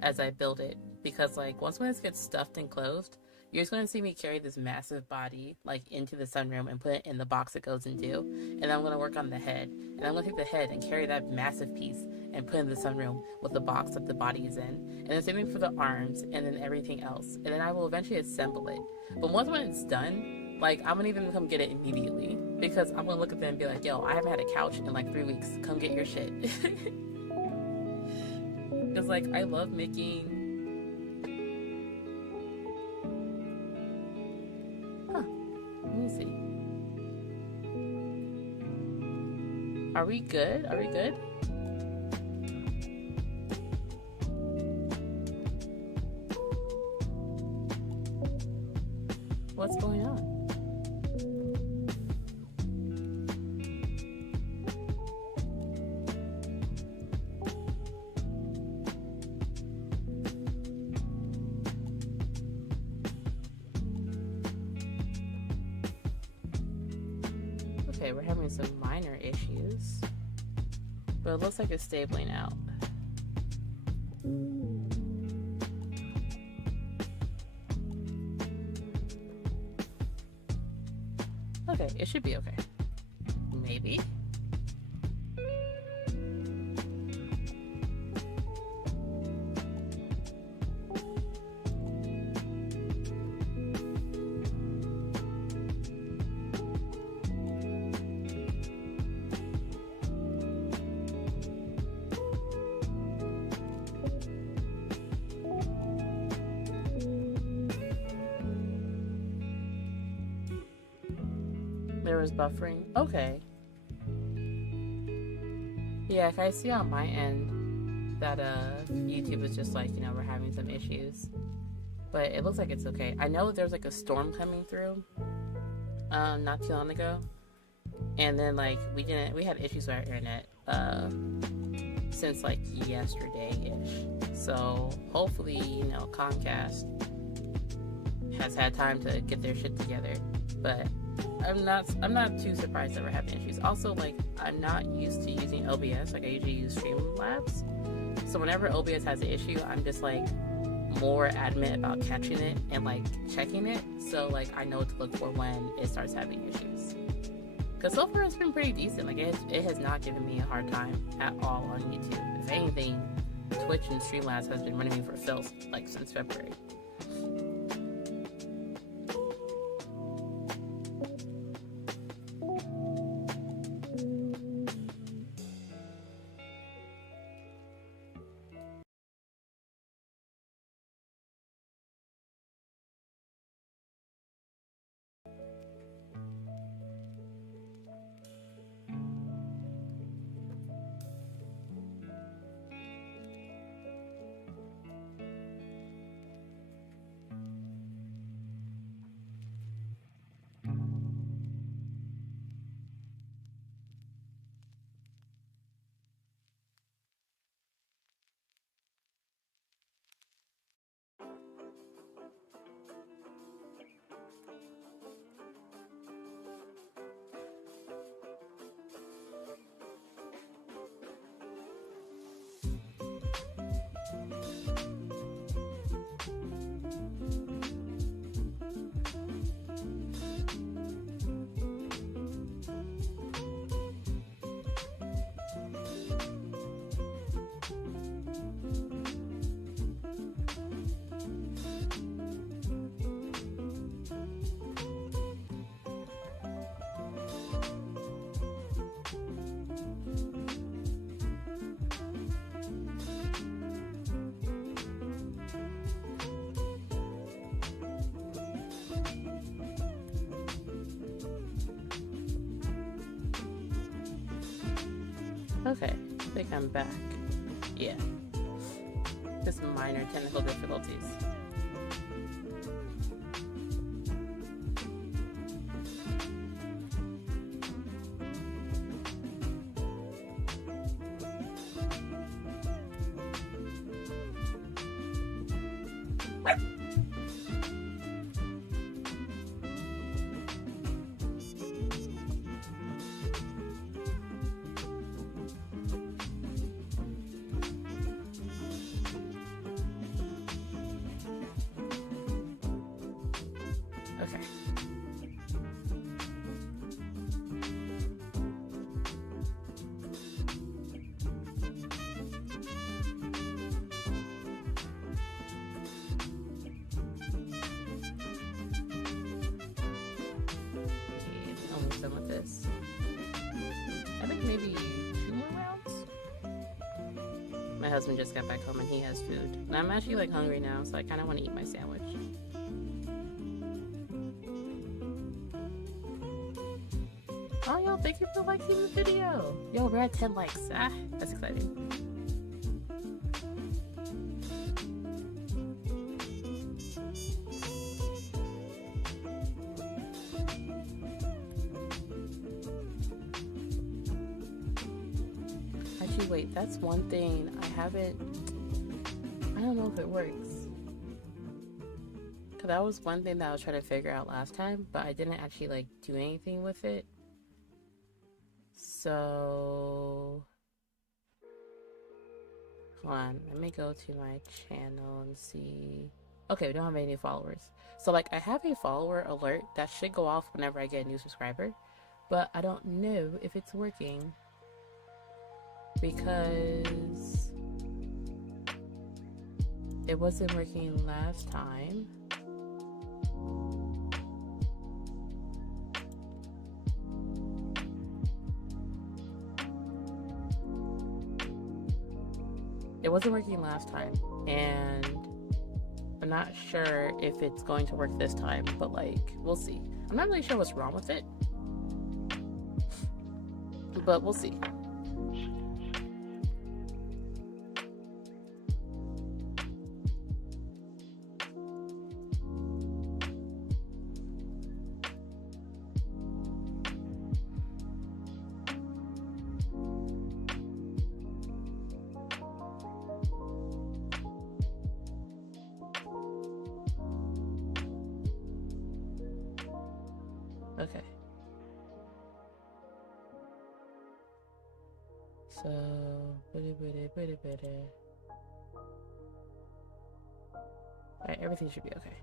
as I build it, because like once when this gets stuffed and closed, you're just going to see me carry this massive body like into the sunroom and put it in the box it goes into, and I'm going to work on the head, and I'm going to take the head and carry that massive piece and put it in the sunroom with the box that the body is in, and the same thing for the arms and then everything else, and then I will eventually assemble it. But once when it's done, like, I'm gonna even come get it immediately, because I'm gonna look at them and be like, yo, I haven't had a couch in like 3 weeks. Come get your shit. Because, like, I love making... Huh. Let me see. Are we good? Are we good? What's going on? Okay, we're having some minor issues, but it looks like it's stabling out. Okay, it should be okay. Maybe. There was buffering. Okay. Yeah, I see on my end that YouTube is just like, you know, we're having some issues. But it looks like it's okay. I know there's like a storm coming through not too long ago. And then like we had issues with our internet since like yesterday-ish. So hopefully, you know, Comcast has had time to get their shit together. But I'm not too surprised that we're having issues. Also, like, I'm not used to using OBS. Like, I usually use Streamlabs. So whenever OBS has an issue, I'm just like more adamant about catching it and like checking it. So like I know what to look for when it starts having issues. Because so far it's been pretty decent. Like it has not given me a hard time at all on YouTube. If anything, Twitch and Streamlabs has been running me for filth like since February. Okay, I think I'm back. Yeah. Just minor technical difficulties. Okay. Almost done with this. I think maybe 2 more rounds? My husband just got back home and he has food. And I'm actually like hungry now, so I kind of want to eat my sandwich. Oh, yo, thank you for liking the video. Yo, we're at 10 likes. Ah, that's exciting. Actually, wait, that's one thing I haven't... I don't know if it works. Because that was one thing that I was trying to figure out last time, but I didn't actually, like, do anything with it. So... Hold on, let me go to my channel and see... Okay, we don't have any new followers. So, like, I have a follower alert that should go off whenever I get a new subscriber, but I don't know if it's working. Because it wasn't working last time. It wasn't working last time, and I'm not sure if it's going to work this time, but like, we'll see. I'm not really sure what's wrong with it, but we'll see. Okay. So, alright, everything should be okay.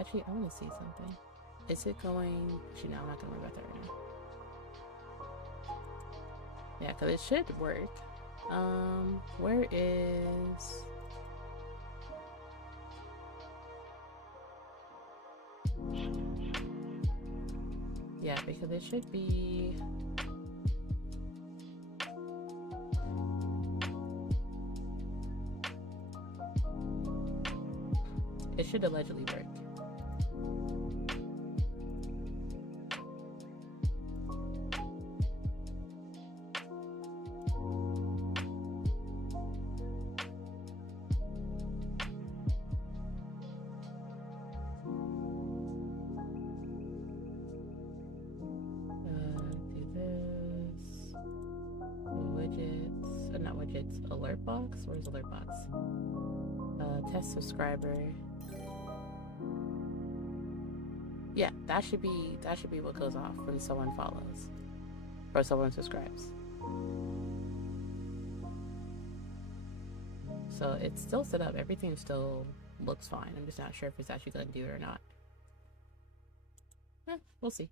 Actually, I want to see something. Is it going? Actually, no, I'm not gonna worry about that right now. Yeah, because it should work. Where is? Yeah, because it should be. It should allegedly work. Alert box? Where's alert box? Test subscriber. Yeah, that should be what goes off when someone follows or someone subscribes. So it's still set up. Everything still looks fine. I'm just not sure if it's actually gonna do it or not. We'll see.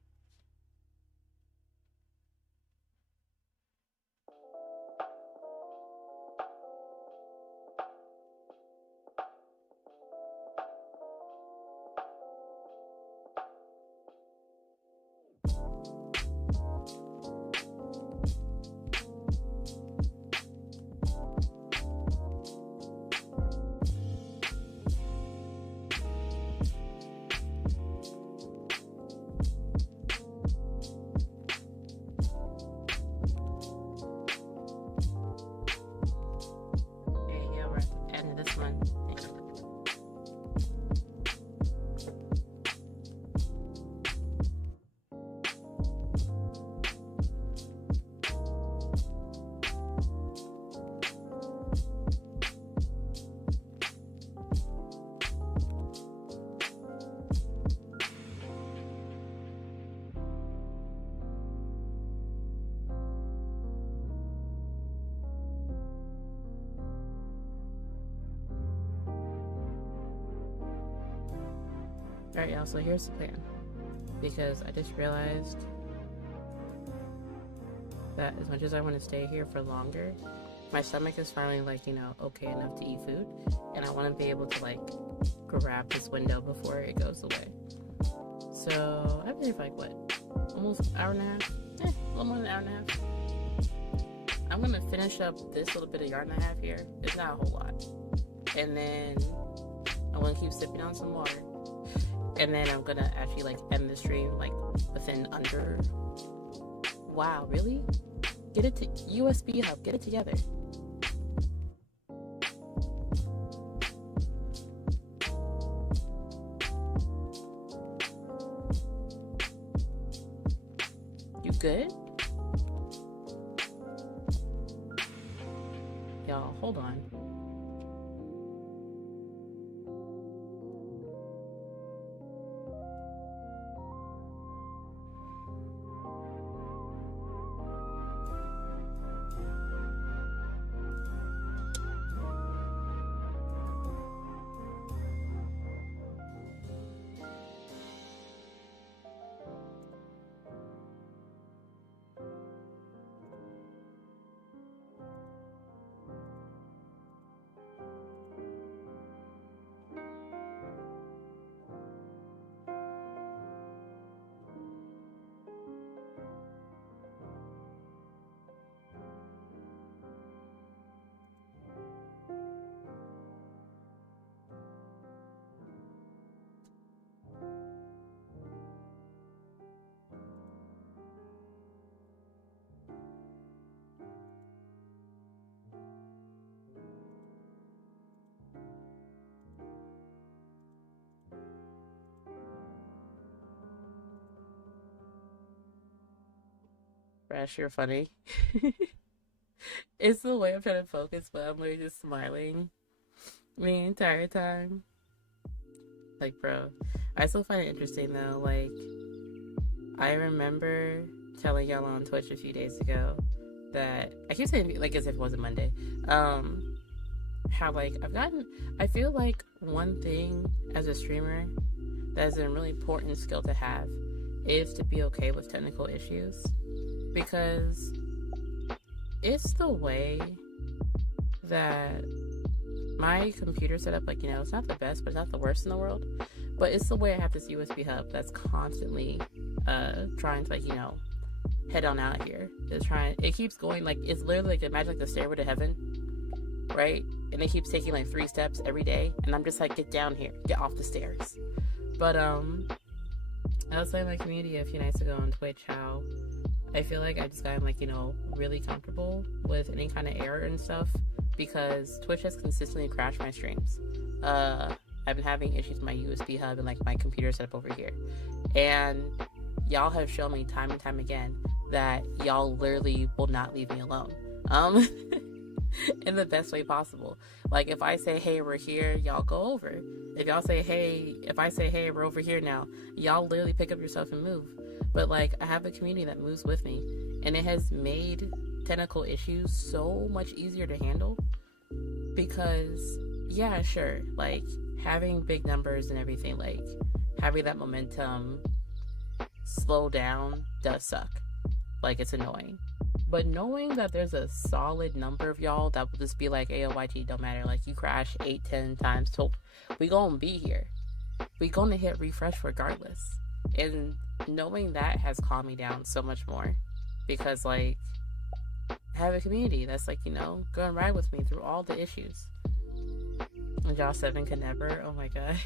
Alright, y'all, so here's the plan. Because I just realized that as much as I want to stay here for longer, my stomach is finally, like, you know, okay enough to eat food. And I want to be able to, like, grab this window before it goes away. So I've been here for, like, what? Almost an hour and a half? A little more than an hour and a half. I'm going to finish up this little bit of yarn I have here. It's not a whole lot. And then I'm going to keep sipping on some water. And then I'm gonna actually like end the stream like within under. Wow, really? Get it to USB hub. Get it together. You good? Y'all, hold on. Rash, you're funny. It's the way I'm trying to focus, but I'm literally just smiling the entire time. Like, bro, I still find it interesting though. Like, I remember telling y'all on Twitch a few days ago that I keep saying like as if it wasn't Monday. How like I feel like one thing as a streamer that's a really important skill to have, is to be okay with technical issues, because it's the way that my computer setup, like, you know, it's not the best, but it's not the worst in the world, but it's the way I have this USB hub that's constantly trying to, like, you know, head on out here. It keeps going, like, it's literally like, imagine like the stairway to heaven, right? And it keeps taking like 3 steps every day, and I'm just like, get down here, get off the stairs. But I was telling my community a few nights ago on Twitch how I feel like I just got, like, you know, really comfortable with any kind of error and stuff, because Twitch has consistently crashed my streams. I've been having issues with my USB hub and like my computer setup over here, and y'all have shown me time and time again that y'all literally will not leave me alone, in the best way possible. Like, if I say, hey, we're here, y'all go over. If I say, hey, we're over here now, y'all literally pick up yourself and move. But like, I have a community that moves with me, and it has made technical issues so much easier to handle, because yeah, sure, like, having big numbers and everything, like, having that momentum slow down does suck. Like, it's annoying. But knowing that there's a solid number of y'all that will just be like, AOYG, don't matter, like, you crash 8-10 times, so we gonna be here. We gonna hit refresh regardless. And knowing that has calmed me down so much more, because, like, I have a community that's, like, you know, go and ride with me through all the issues. And Josh 7 can never, oh my god.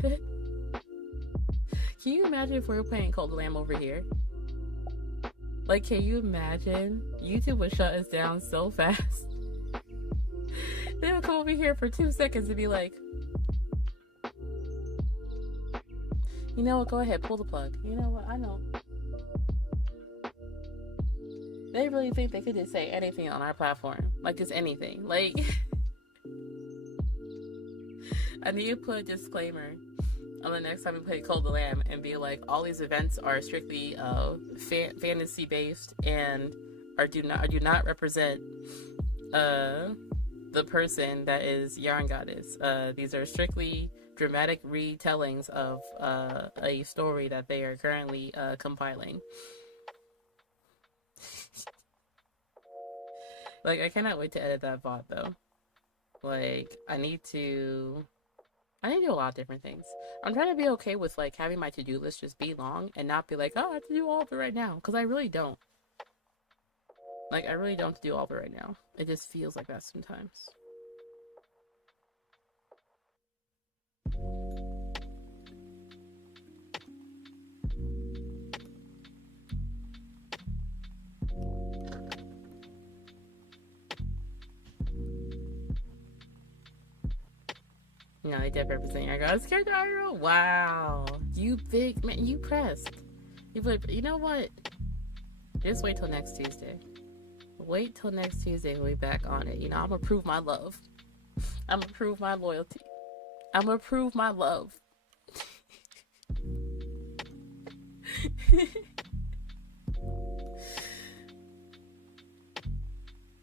Can you imagine if we were playing Cold Lamb over here? Like, can you imagine? YouTube would shut us down so fast. They would come over here for 2 seconds and be like, you know what, go ahead, pull the plug. You know what, I know. They really think they could just say anything on our platform. Like, it's anything. Like, I need to put a disclaimer on the next time we play Cold the Lamb and be like, all these events are strictly fantasy based and do not represent the person that is Yarn Goddess. These are strictly dramatic retellings of a story that they are currently compiling. Like, I cannot wait to edit that VOD though. Like, I need to do a lot of different things. I'm trying to be okay with, like, having my to-do list just be long and not be like, oh, I have to do all of it right now, because I really don't. Like, I really don't have to do all of it right now. It just feels like that sometimes. No, they did represent your guys' character. Wow, you big man, you pressed. You know what? Just wait till next Tuesday. Wait till next Tuesday when we back on it. You know, I'm gonna prove my love. I'm gonna prove my loyalty. I'm gonna prove my love.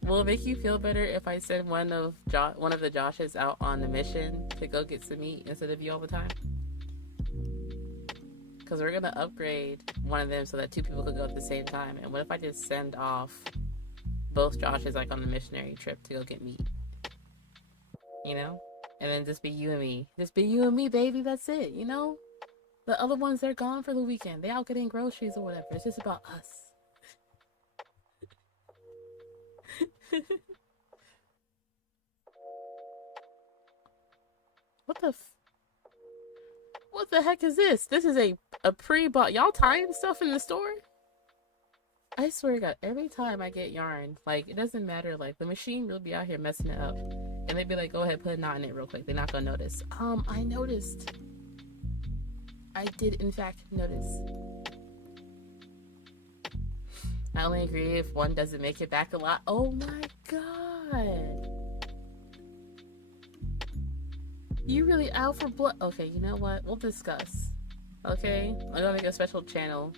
Will it make you feel better if I send one of the Joshes out on a mission to go get some meat instead of you all the time? Because we're gonna upgrade one of them so that 2 people could go at the same time. And what if I just send off both Joshes, like, on the missionary trip to go get meat? You know? And then just be you and me. Just be you and me, baby. That's it, you know? The other ones, they're gone for the weekend. They out getting groceries or whatever. It's just about us. What the heck is this? This is a pre-bought. Y'all tying stuff in the store? I swear to God, every time I get yarn, like, it doesn't matter, like, the machine will be out here messing it up. And they'd be like, go ahead, put a knot in it real quick. They're not gonna notice. I noticed. I did, in fact, notice. I only agree if one doesn't make it back a lot. Oh my god. You really out for blood? Okay, you know what? We'll discuss. Okay? I'm gonna make a special channel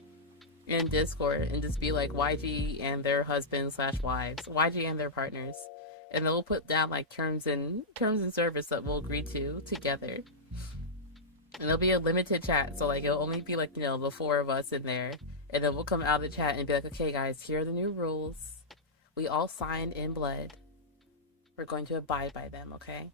in Discord and just be like YG and their husbands / wives. YG and their partners. And then we'll put down, like, terms and service that we'll agree to together. And it'll be a limited chat, so like it'll only be like, you know, the 4 of us in there. And then we'll come out of the chat and be like, okay guys, here are the new rules. We all signed in blood. We're going to abide by them, okay?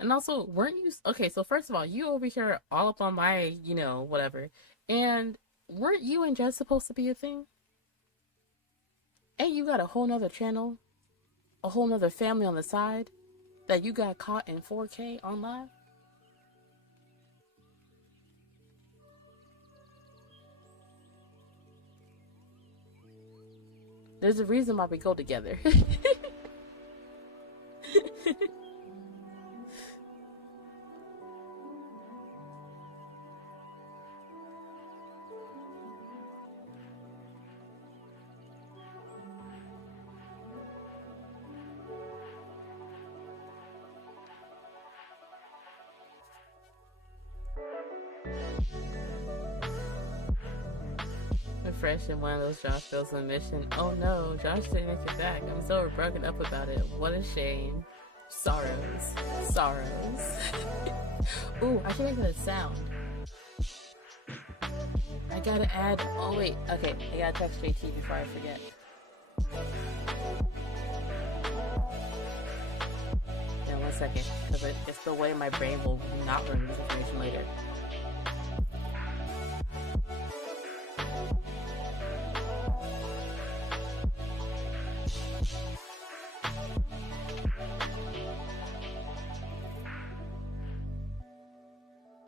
And also, weren't you... Okay, so first of all, you over here all up on my, you know, whatever. And weren't you and Jess supposed to be a thing? And you got a whole nother channel, a whole nother family on the side that you got caught in 4K on live? There's a reason why we go together. Fresh in one of those Josh feels on a mission. Oh no, Josh didn't make it back. I'm so broken up about it. What a shame. Sorrows. Sorrows. Ooh, I think I got a sound. I gotta add... Oh wait, okay. I gotta text JT before I forget. Yeah, 1 second. Because it's the way my brain will not learn this information later.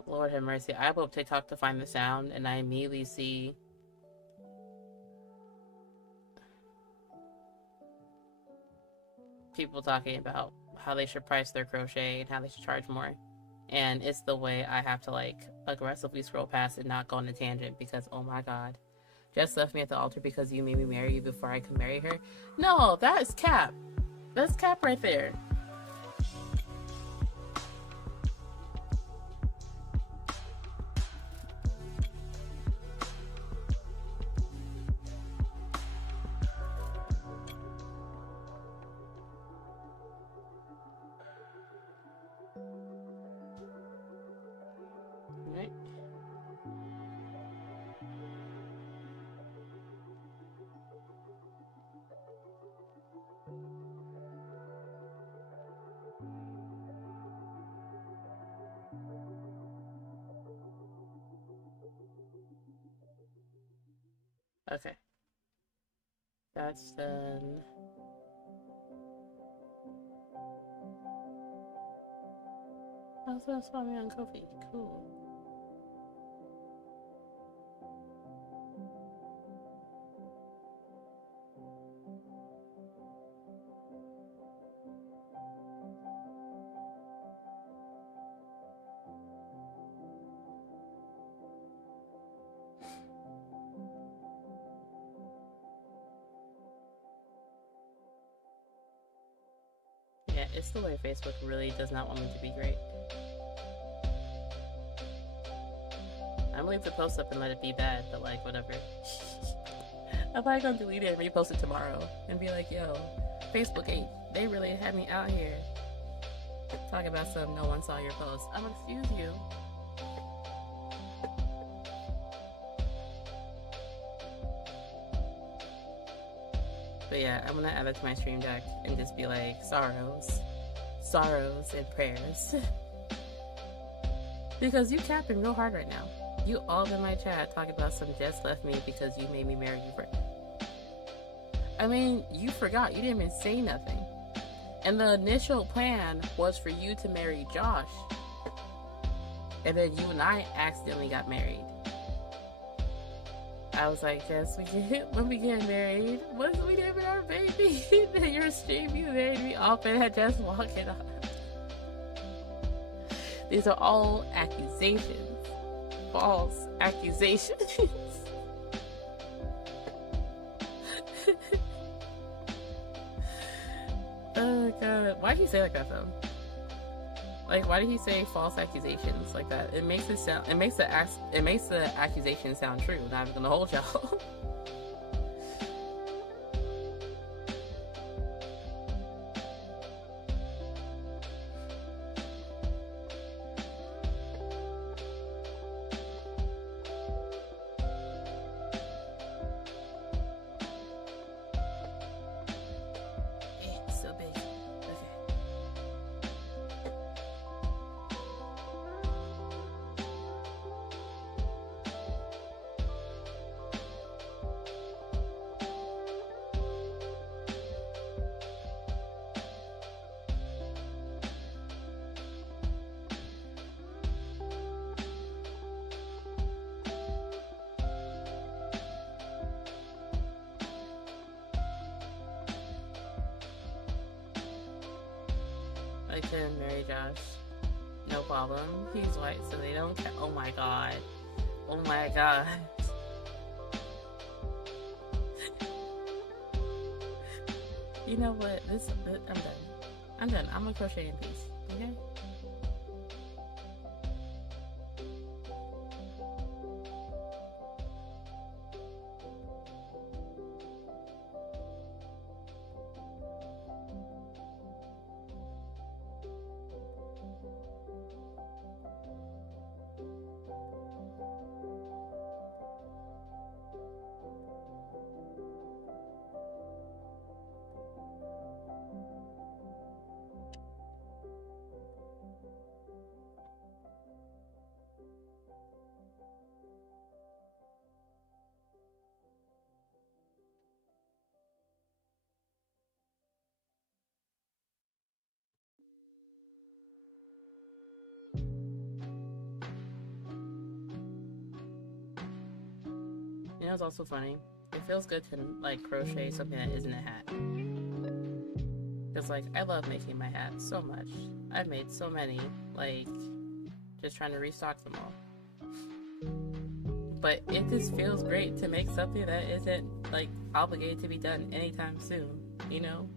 Lord have mercy. I open up TikTok to find the sound, and I immediately see people talking about how they should price their crochet and how they should charge more. And it's the way I have to like aggressively scroll past and not go on a tangent because, oh my god, Jess left me at the altar because you made me marry you before I could marry her. No, that is cap. That's cap right there. Okay. That's done. Oh, so that's why me on Kofi. Cool. Yeah, it's the way Facebook really does not want me to be great. I'm willing to post up and let it be bad, but like, whatever. I'm probably gonna delete it and repost it tomorrow and be like, yo, Facebook 8, they really had me out here talking about something no one saw your post. I'm excuse you. But yeah, I'm gonna add that to my stream deck and just be like, sorrows and prayers. Because you capping real hard right now. You all in my chat talking about some Jess left me because you made me marry you for... I mean, you forgot. You didn't even say nothing. And the initial plan was for you to marry Josh. And then you and I accidentally got married. I was like, Jess, when we get married, once we name our baby, then your stream, you married me off and had just walking on. These are all accusations. False accusations. Oh god. Why did he say like that though? Like, why did he say false accusations like that? It makes it sound. It makes the accusation sound true. Not even gonna hold y'all. Then Mary Josh, no problem. He's white, so they don't care. Oh my god. Oh my god. You know what? I'm done. I'm done. I'm gonna crochet in peace. Okay? You know, it's also funny. It feels good to like crochet something that isn't a hat. Because like I love making my hats so much. I've made so many, like just trying to restock them all. But it just feels great to make something that isn't like obligated to be done anytime soon, you know?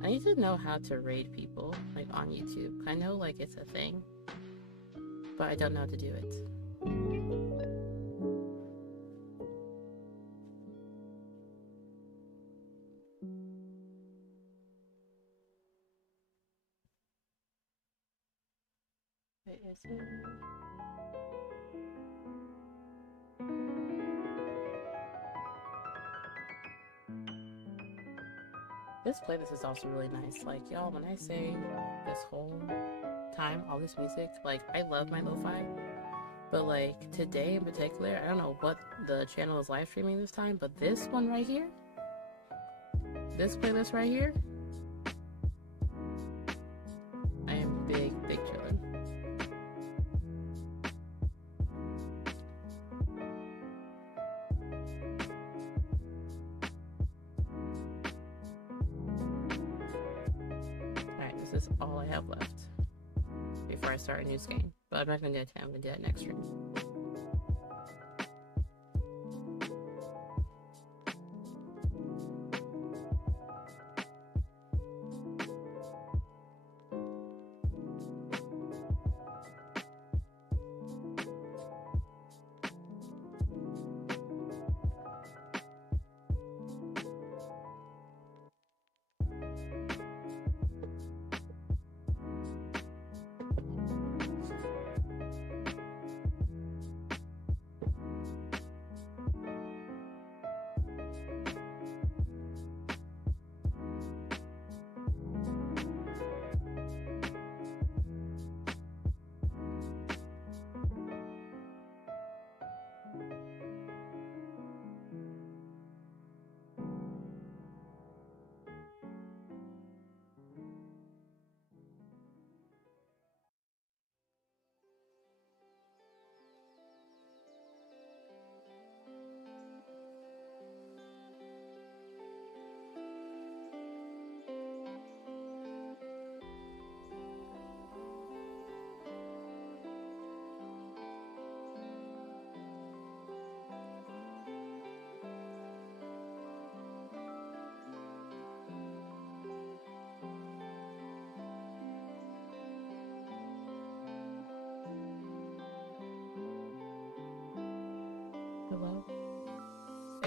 I need to know how to raid people, like on YouTube. I know like it's a thing, but I don't know how to do it. Wait, is it? This playlist is also really nice. Like, y'all, when I say this whole time, all this music, like, I love my lo-fi. But, like, today in particular, I don't know what the channel is live streaming this time, but this one right here, this playlist right here, I am big chillin'. This is all I have left before I start a new skein. But I'm not gonna do that today, I'm gonna do that next stream.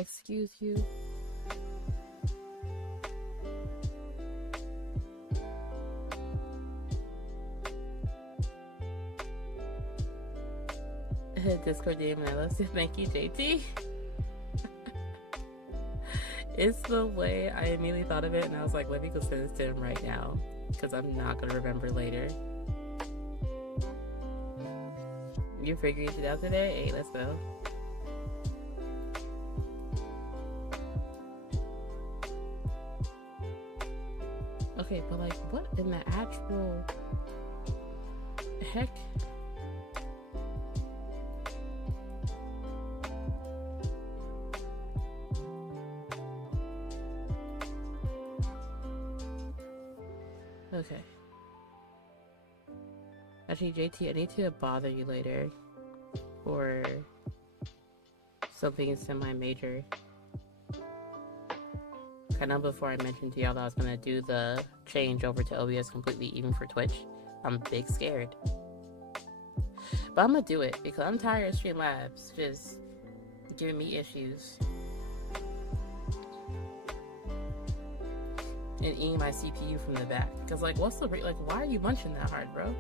Excuse you. Discord DM and I love to thank you, JT. It's the way I immediately thought of it, and I was like, let me go send this to him right now, because I'm not going to remember later. You figuring it out today? Hey, let's go. Okay, but like, what in the actual heck? Okay. Actually, JT, I need to bother you later for something semi-major. Kind of before I mentioned to y'all that I was gonna do the change over to OBS completely, even for Twitch. I'm big scared. But I'm gonna do it because I'm tired of Streamlabs just giving me issues. And eating my CPU from the back. Because, like, what's the like, why are you munching that hard, bro?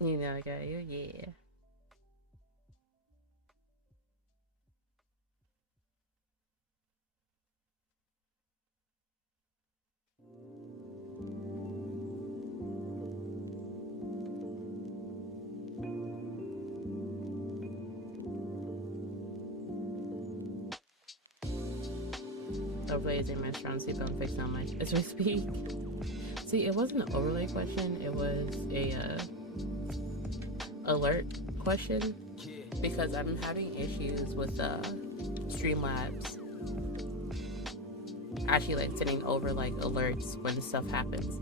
You know I got you, yeah. Overlays in my strong suit, but I'm fixing on my as we speak. See, it wasn't an overlay question, it was a alert question, because I'm having issues with Streamlabs actually like sending over like alerts when stuff happens,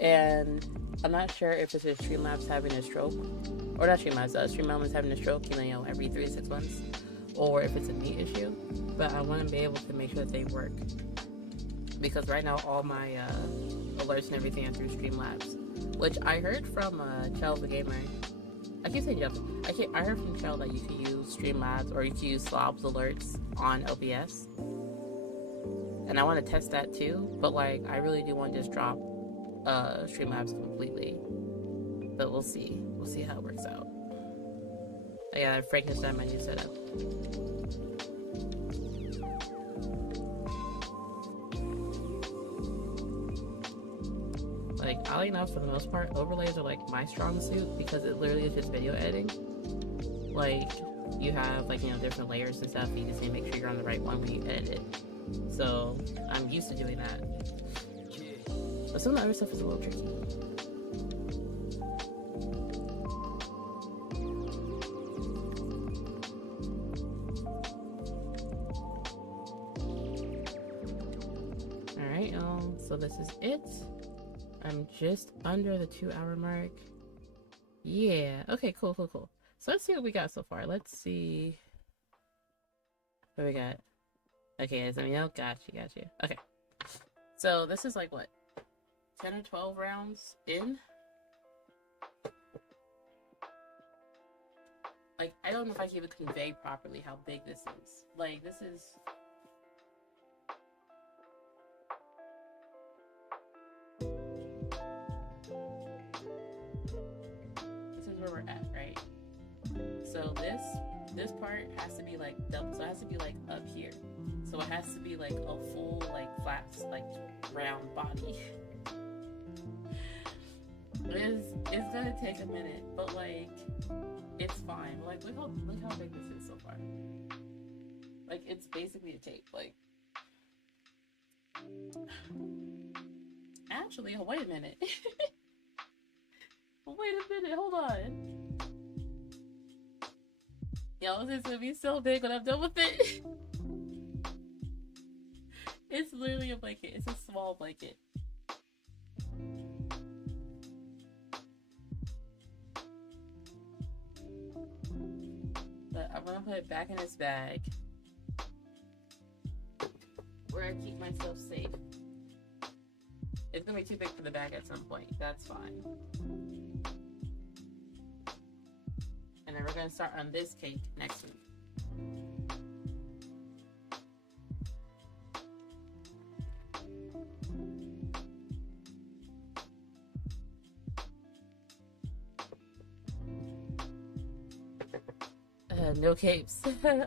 and I'm not sure if it's just Streamlabs having a stroke, or not Streamlabs, Streamlabs having a stroke, you know, every 3 to 6 months, or if it's a me issue. But I want to be able to make sure that they work, because right now all my alerts and everything are through Streamlabs, which I heard from Chell the Gamer. I keep saying Jeff. I heard from Chell that you could use Streamlabs or you could use Slob's alerts on OBS, and I want to test that too. But like, I really do want to just drop Streamlabs completely. But we'll see. We'll see how it works out. I gotta Frankenstein my new setup. Like, oddly enough, for the most part, overlays are like my strong suit, because it literally is just video editing. Like, you have like, you know, different layers and stuff, you just need to make sure you're on the right one when you edit it. So I'm used to doing that. But some of the other stuff is a little tricky. Alright, so this is it. I'm just under the 2-hour mark. Yeah. Okay, cool. So let's see what we got so far. Let's see what we got. Okay, let me know. Got you. Okay. So this is like what? 10 or 12 rounds in? Like, I don't know if I can even convey properly how big this is. Like, this is... where we're at, right? So this part has to be like double, so it has to be like up here, so it has to be like a full like flat like round body. It's gonna take a minute, but like it's fine. Like look how big this is so far. Like it's basically a tape. Like actually, wait a minute. Wait a minute, hold on. Yo, this is gonna be so big when I'm done with it. It's literally a blanket. It's a small blanket. But I'm gonna put it back in this bag where I keep myself safe. It's gonna be too big for the bag at some point. That's fine. And then we're gonna start on this cake next week. No capes.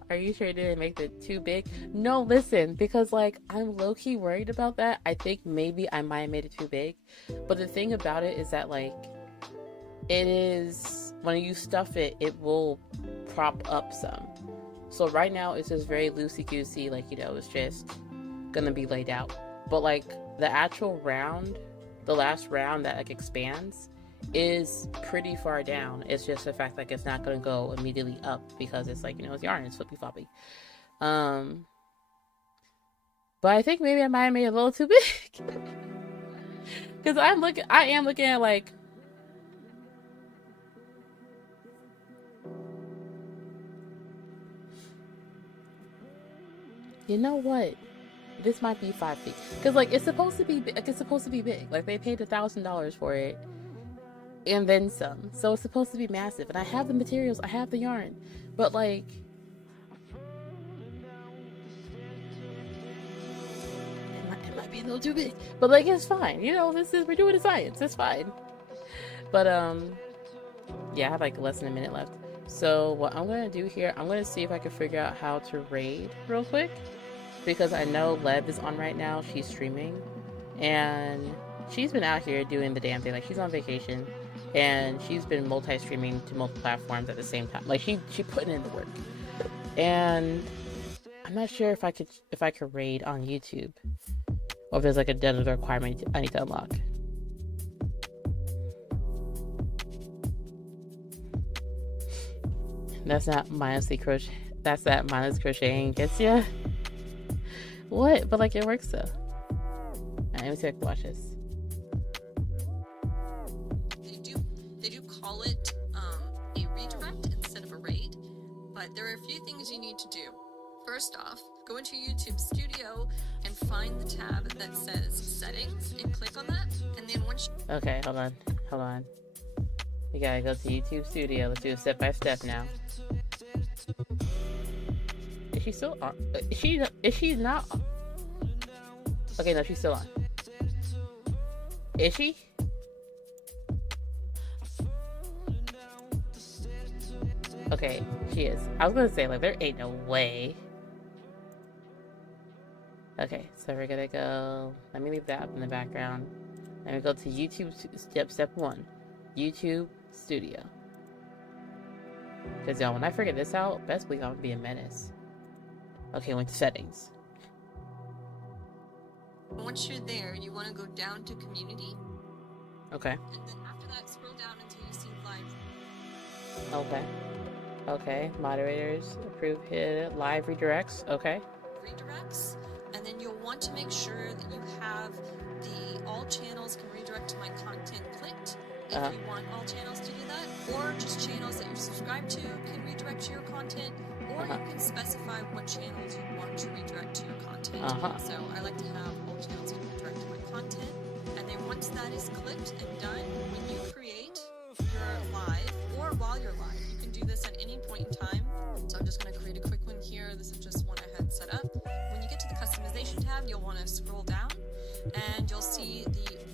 Are you sure you didn't make it too big? No, listen, because like I'm low-key worried about that. I think maybe I might have made it too big. But the thing about it is that like it is, when you stuff it, it will prop up some. So right now it's just very loosey-goosey, like, you know, it's just gonna be laid out. But like the actual round, the last round that like expands, is pretty far down. It's just the fact like it's not going to go immediately up because it's like, you know, it's yarn, it's flippy floppy. But I think maybe I might have made it a little too big. Because I am looking at like, you know what? This might be 5 feet. Because like it's supposed to be big. Like they paid $1,000 for it. And then some. So it's supposed to be massive. And I have the materials, I have the yarn. But like, it might be a little too big. But like, it's fine. You know, we're doing the science. It's fine. But yeah, I have like less than a minute left. So what I'm gonna do here, I'm gonna see if I can figure out how to raid real quick. Because I know Lev is on right now. She's streaming. And she's been out here doing the damn thing. Like, she's on vacation. And she's been multi-streaming to multiple platforms at the same time. Like, she putting in the work. And I'm not sure if I could raid on YouTube. Or if there's like another requirement I need to unlock. That's not mindlessly crochet. That's that mindless crocheting gets ya. What? But like, it works though. Alright, let me see if I can watch this. They do call it a redirect instead of a raid, but there are a few things you need to do. First off, go into YouTube Studio and find the tab that says Settings and click on that, and then once you... Okay, hold on. We gotta go to YouTube Studio. Let's do it step by step now. Is she still on? Is she not? Okay, no, she's still on. Is she? Okay, she is. I was gonna say, like, there ain't no way. Okay, so we're gonna go. Let me leave that up in the background. Let me go to YouTube step 1. YouTube Studio. Because, y'all, when I figure this out, best believe I'm gonna be a menace. Okay, went to settings. Once you're there, you want to go down to Community. Okay. And then after that, scroll down until you see Live. Okay. Okay. Moderators, approve, hit live redirects. Okay. Redirects. And then you'll want to make sure that you have the all channels can redirect to my content clicked. If you want all channels to do that, or just channels that you're subscribed to can redirect to your content, or you can specify what channels you want to redirect to your content. So I like to have all channels can redirect to my content, and then once that is clicked and done, when you create your live, or while you're live, you can do this at any point in time. So I'm just going to create a quick one here. This is just one I had set up. When you get to the customization tab, you'll want to scroll down, and you'll see the...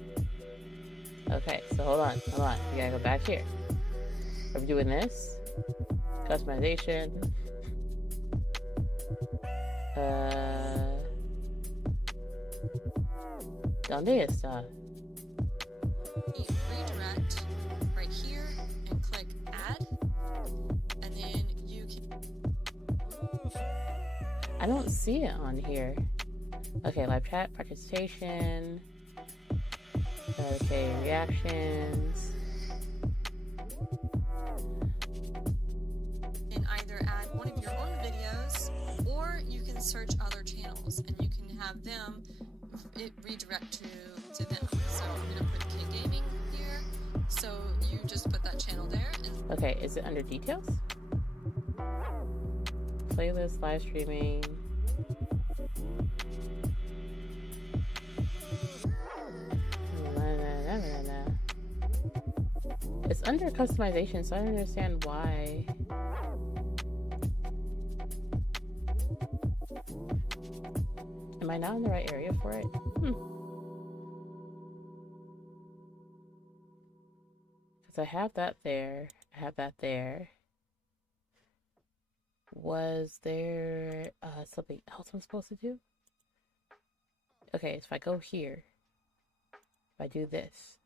Okay, so hold on. We gotta go back here. Are we doing this? Customization. ¿Dónde está? Redirect right here and click add, and then you can... I don't see it on here. Okay, live chat, participation. Okay, reactions. And either add search other channels, and you can have them redirect to them. So I'm gonna put K Gaming here. So you just put that channel there. And okay, is it under details? Playlist, live streaming. It's under customization, so I don't understand why. Am I not in the right area for it? Because I have that there. I have that there. Was there something else I'm supposed to do? Okay, so if I go here, if I do this,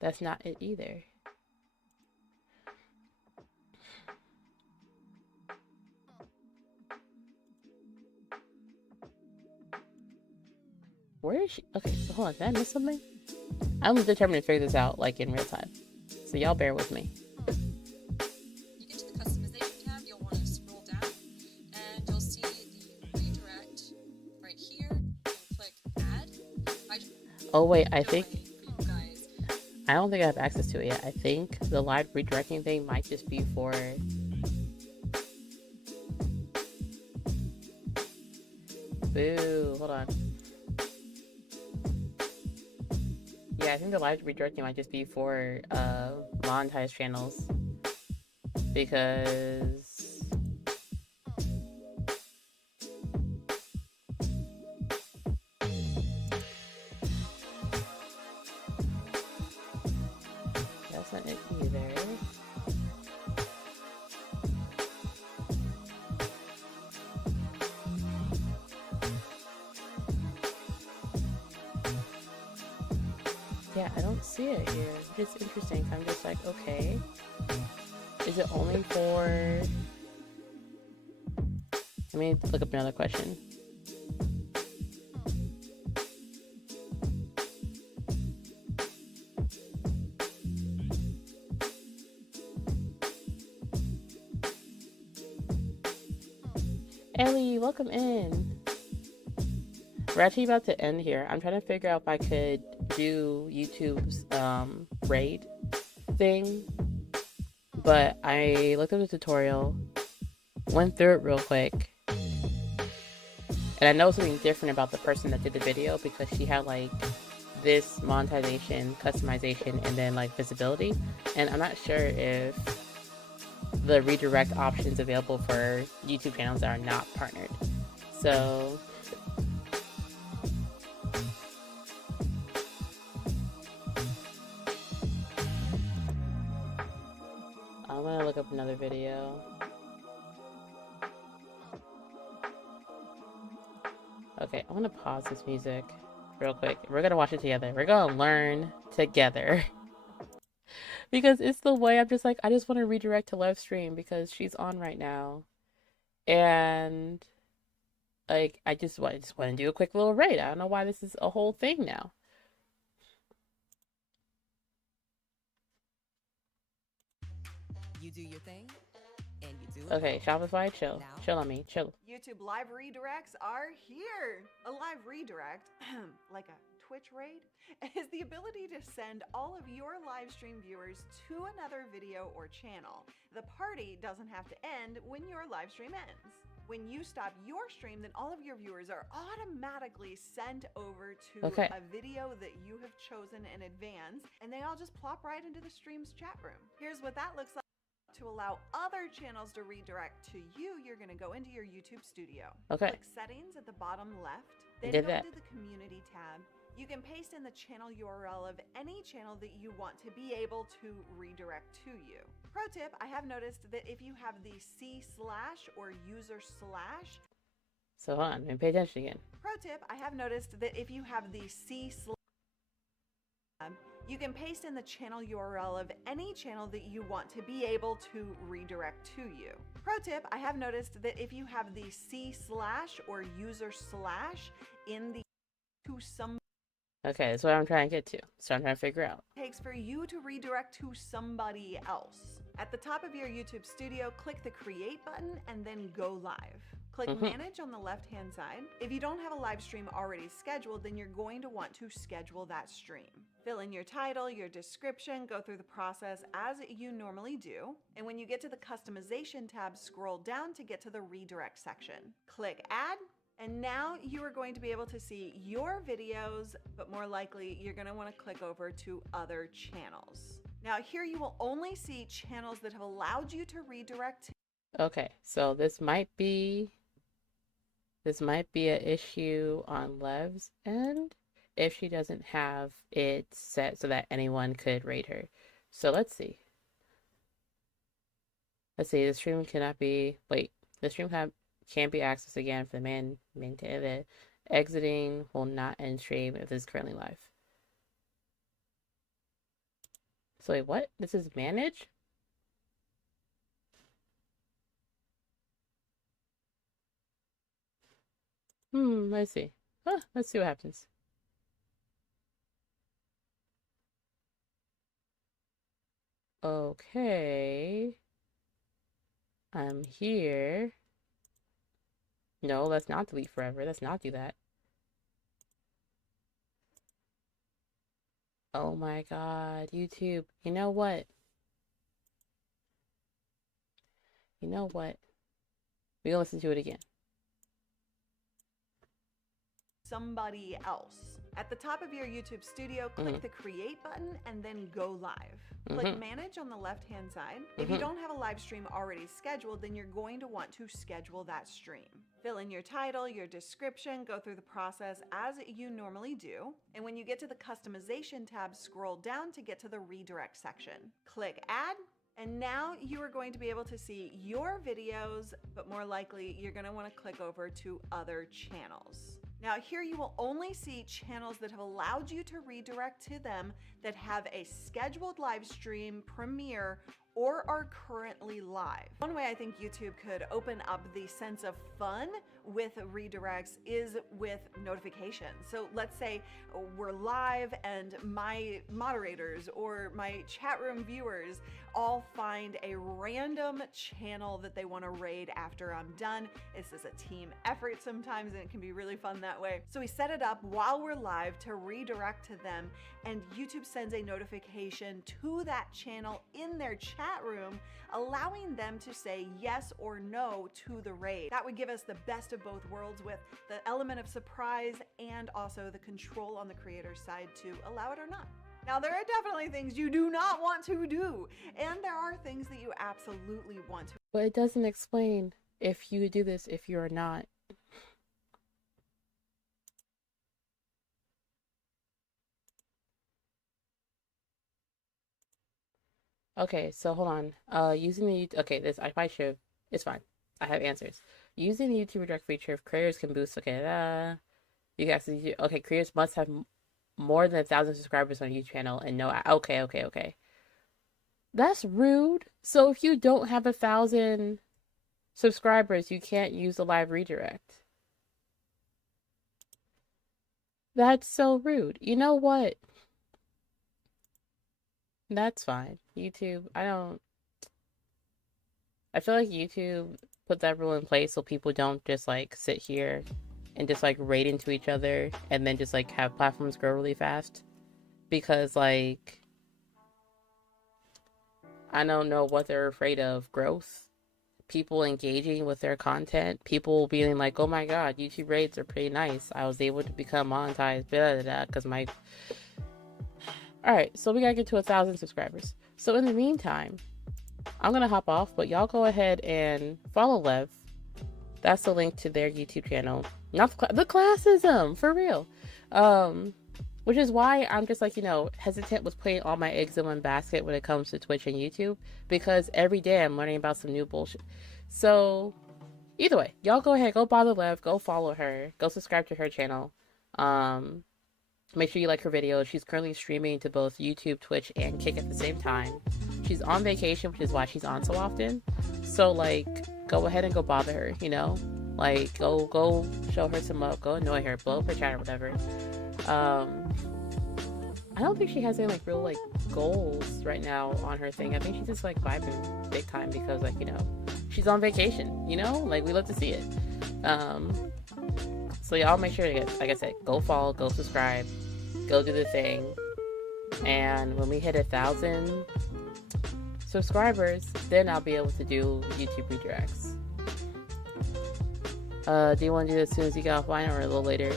that's not it either. Where is she? Okay, so hold on, did I miss something? I'm determined to figure this out like in real time. So y'all bear with me. you get to the customization tab, you'll want to scroll down, and you'll see the redirect right here, and click add. Oh wait, I think for you guys. I don't think I have access to it yet. I think the live redirecting thing might just be for boo, hold on. Yeah, I think the live redirecting might just be for monetized channels because that's not it either. Yeah, I don't see it here. It's interesting. I'm just like, okay. Is it only for... Let me look up another question. Ellie, welcome in. We're actually about to end here. I'm trying to figure out if I could do YouTube's raid thing, but I looked up the tutorial, went through it real quick, and I know something different about the person that did the video because she had like this monetization, customization, and then like visibility, and I'm not sure if the redirect options available for YouTube channels that are not partnered. So I'm gonna look up another video. Okay, I'm gonna pause this music real quick. We're gonna watch it together. We're gonna learn together. Because it's the way I'm just like, I just want to redirect to live stream because she's on right now. And like, I just want to do a quick little raid. I don't know why this is a whole thing now. You do your thing, and you do it. Okay, Shopify, chill. Now- Chill on me, chill. YouTube live redirects are here. A live redirect, like a Twitch raid, is the ability to send all of your live stream viewers to another video or channel. The party doesn't have to end when your live stream ends. When you stop your stream, then all of your viewers are automatically sent over to Okay. a video that you have chosen in advance, and they all just plop right into the stream's chat room. Here's what that looks like. To allow other channels to redirect to you, you're going to go into your YouTube studio. Okay. Click settings at the bottom left, then Did go that. to the community tab. You can paste in the channel URL of any channel that you want to be able to redirect to you. Pro tip, I have noticed that if you have the C/ or user/, So hold on, let me pay attention again. pro tip, I have noticed that if you have the C/ you can paste in the channel URL of any channel that you want to be able to redirect to you. Pro tip, I have noticed that if you have the C/ or user/ in the to some Okay, that's what I'm trying to get to. So I'm trying to figure out. Takes for you to redirect to somebody else. At the top of your YouTube studio, click the Create button and then Go Live. Click Manage on the left-hand side. If you don't have a live stream already scheduled, then you're going to want to schedule that stream. Fill in your title, your description, go through the process as you normally do. And when you get to the Customization tab, scroll down to get to the Redirect section. Click Add. And now you are going to be able to see your videos, but more likely you're going to want to click over to other channels. Now here you will only see channels that have allowed you to redirect. Okay, so this might be an issue on Lev's end if she doesn't have it set so that anyone could rate her. So let's see. The stream cannot be, the stream can't be accessed again for the maintain it. Exiting will not end stream if this is currently live. So wait, what? This is manage? Let's see. Let's see what happens. Okay. I'm here. No, let's not delete forever. Let's not do that. Oh my God, YouTube. You know what? We're gonna listen to it again. Somebody else. At the top of your YouTube studio, click the Create button and then Go Live. Click Manage on the left-hand side. If you don't have a live stream already scheduled, then you're going to want to schedule that stream. Fill in your title, your description, go through the process as you normally do. And when you get to the Customization tab, scroll down to get to the Redirect section. Click Add. And now you are going to be able to see your videos, but more likely you're going to want to click over to other channels. Now here you will only see channels that have allowed you to redirect to them that have a scheduled live stream, premiere, or are currently live. One way I think YouTube could open up the sense of fun with redirects is with notifications. So let's say we're live and my moderators or my chat room viewers all find a random channel that they want to raid after I'm done. This is a team effort sometimes and it can be really fun that way. So we set it up while we're live to redirect to them, and YouTube sends a notification to that channel in their chat room, allowing them to say yes or no to the raid. That would give us the best of both worlds with the element of surprise and also the control on the creator's side to allow it or not. Now, there are definitely things you do not want to do, and there are things that you absolutely want to. But it doesn't explain if you do this, if you're not. Okay, so hold on. Using the this I probably should. It's fine. I have answers. Using the YouTube redirect feature, if creators can boost. Okay, you guys. Okay, creators must have more than 1,000 subscribers on your channel and no. Okay. That's rude. So if you don't have 1,000 subscribers, you can't use the live redirect. That's so rude. You know what? That's fine. YouTube, I feel like YouTube put that rule in place so people don't just like sit here and just like raid into each other and then just like have platforms grow really fast. Because like, I don't know what they're afraid of. Growth. People engaging with their content. People being like, oh my God, YouTube raids are pretty nice. I was able to become monetized, because my... Alright, so we gotta get to 1,000 subscribers. So in the meantime, I'm gonna hop off, but y'all go ahead and follow Lev. That's the link to their YouTube channel. Not the classism, for real. Which is why I'm just like, hesitant with putting all my eggs in one basket when it comes to Twitch and YouTube. Because every day I'm learning about some new bullshit. So, either way, y'all go ahead, go bother Lev, go follow her, go subscribe to her channel. Make sure you like her videos. She's currently streaming to both YouTube, Twitch, and Kick at the same time. She's on vacation, which is why she's on so often. So, like, go ahead and go bother her, Like, go show her some love. Go annoy her. Blow up her chat or whatever. I don't think she has any like real like goals right now on her thing. I think she's just like vibing big time because like, you know, she's on vacation, you know, like we love to see it. So y'all make sure to get, like I said, go follow, go subscribe, go do the thing. And when we hit 1,000 subscribers, then I'll be able to do YouTube redirects. Do you want to do it as soon as you get offline or a little later?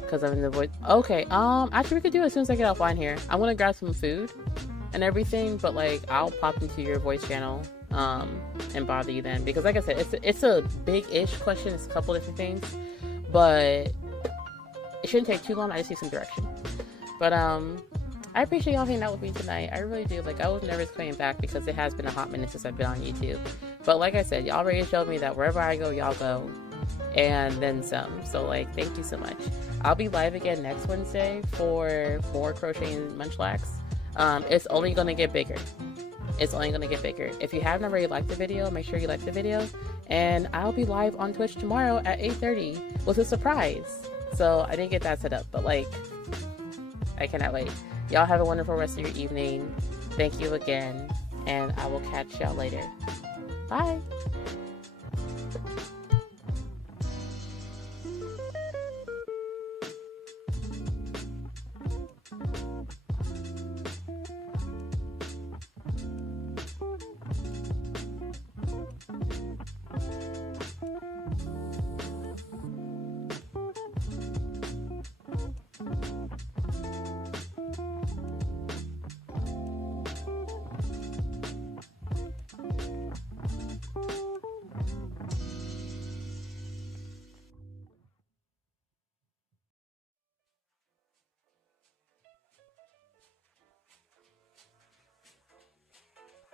Because I'm in the voice. Okay, actually we could do it as soon as I get offline here. I want to grab some food and everything, but like I'll pop into your voice channel and bother you then, because like I said, it's a big-ish question. It's a couple different things, but it shouldn't take too long. I just need some direction. But I appreciate y'all hanging out with me tonight. I really do. Like, I was nervous coming back because it has been a hot minute since I've been on YouTube. But like I said, y'all already showed me that wherever I go, y'all go. And then some. So, like, thank you so much. I'll be live again next Wednesday for more crocheting Munchlax. It's only going to get bigger. It's only going to get bigger. If you haven't already liked the video, make sure you like the video. And I'll be live on Twitch tomorrow at 8:30 with a surprise. So, I didn't get that set up. But, like, I cannot wait. Y'all have a wonderful rest of your evening. Thank you again, and I will catch y'all later. Bye.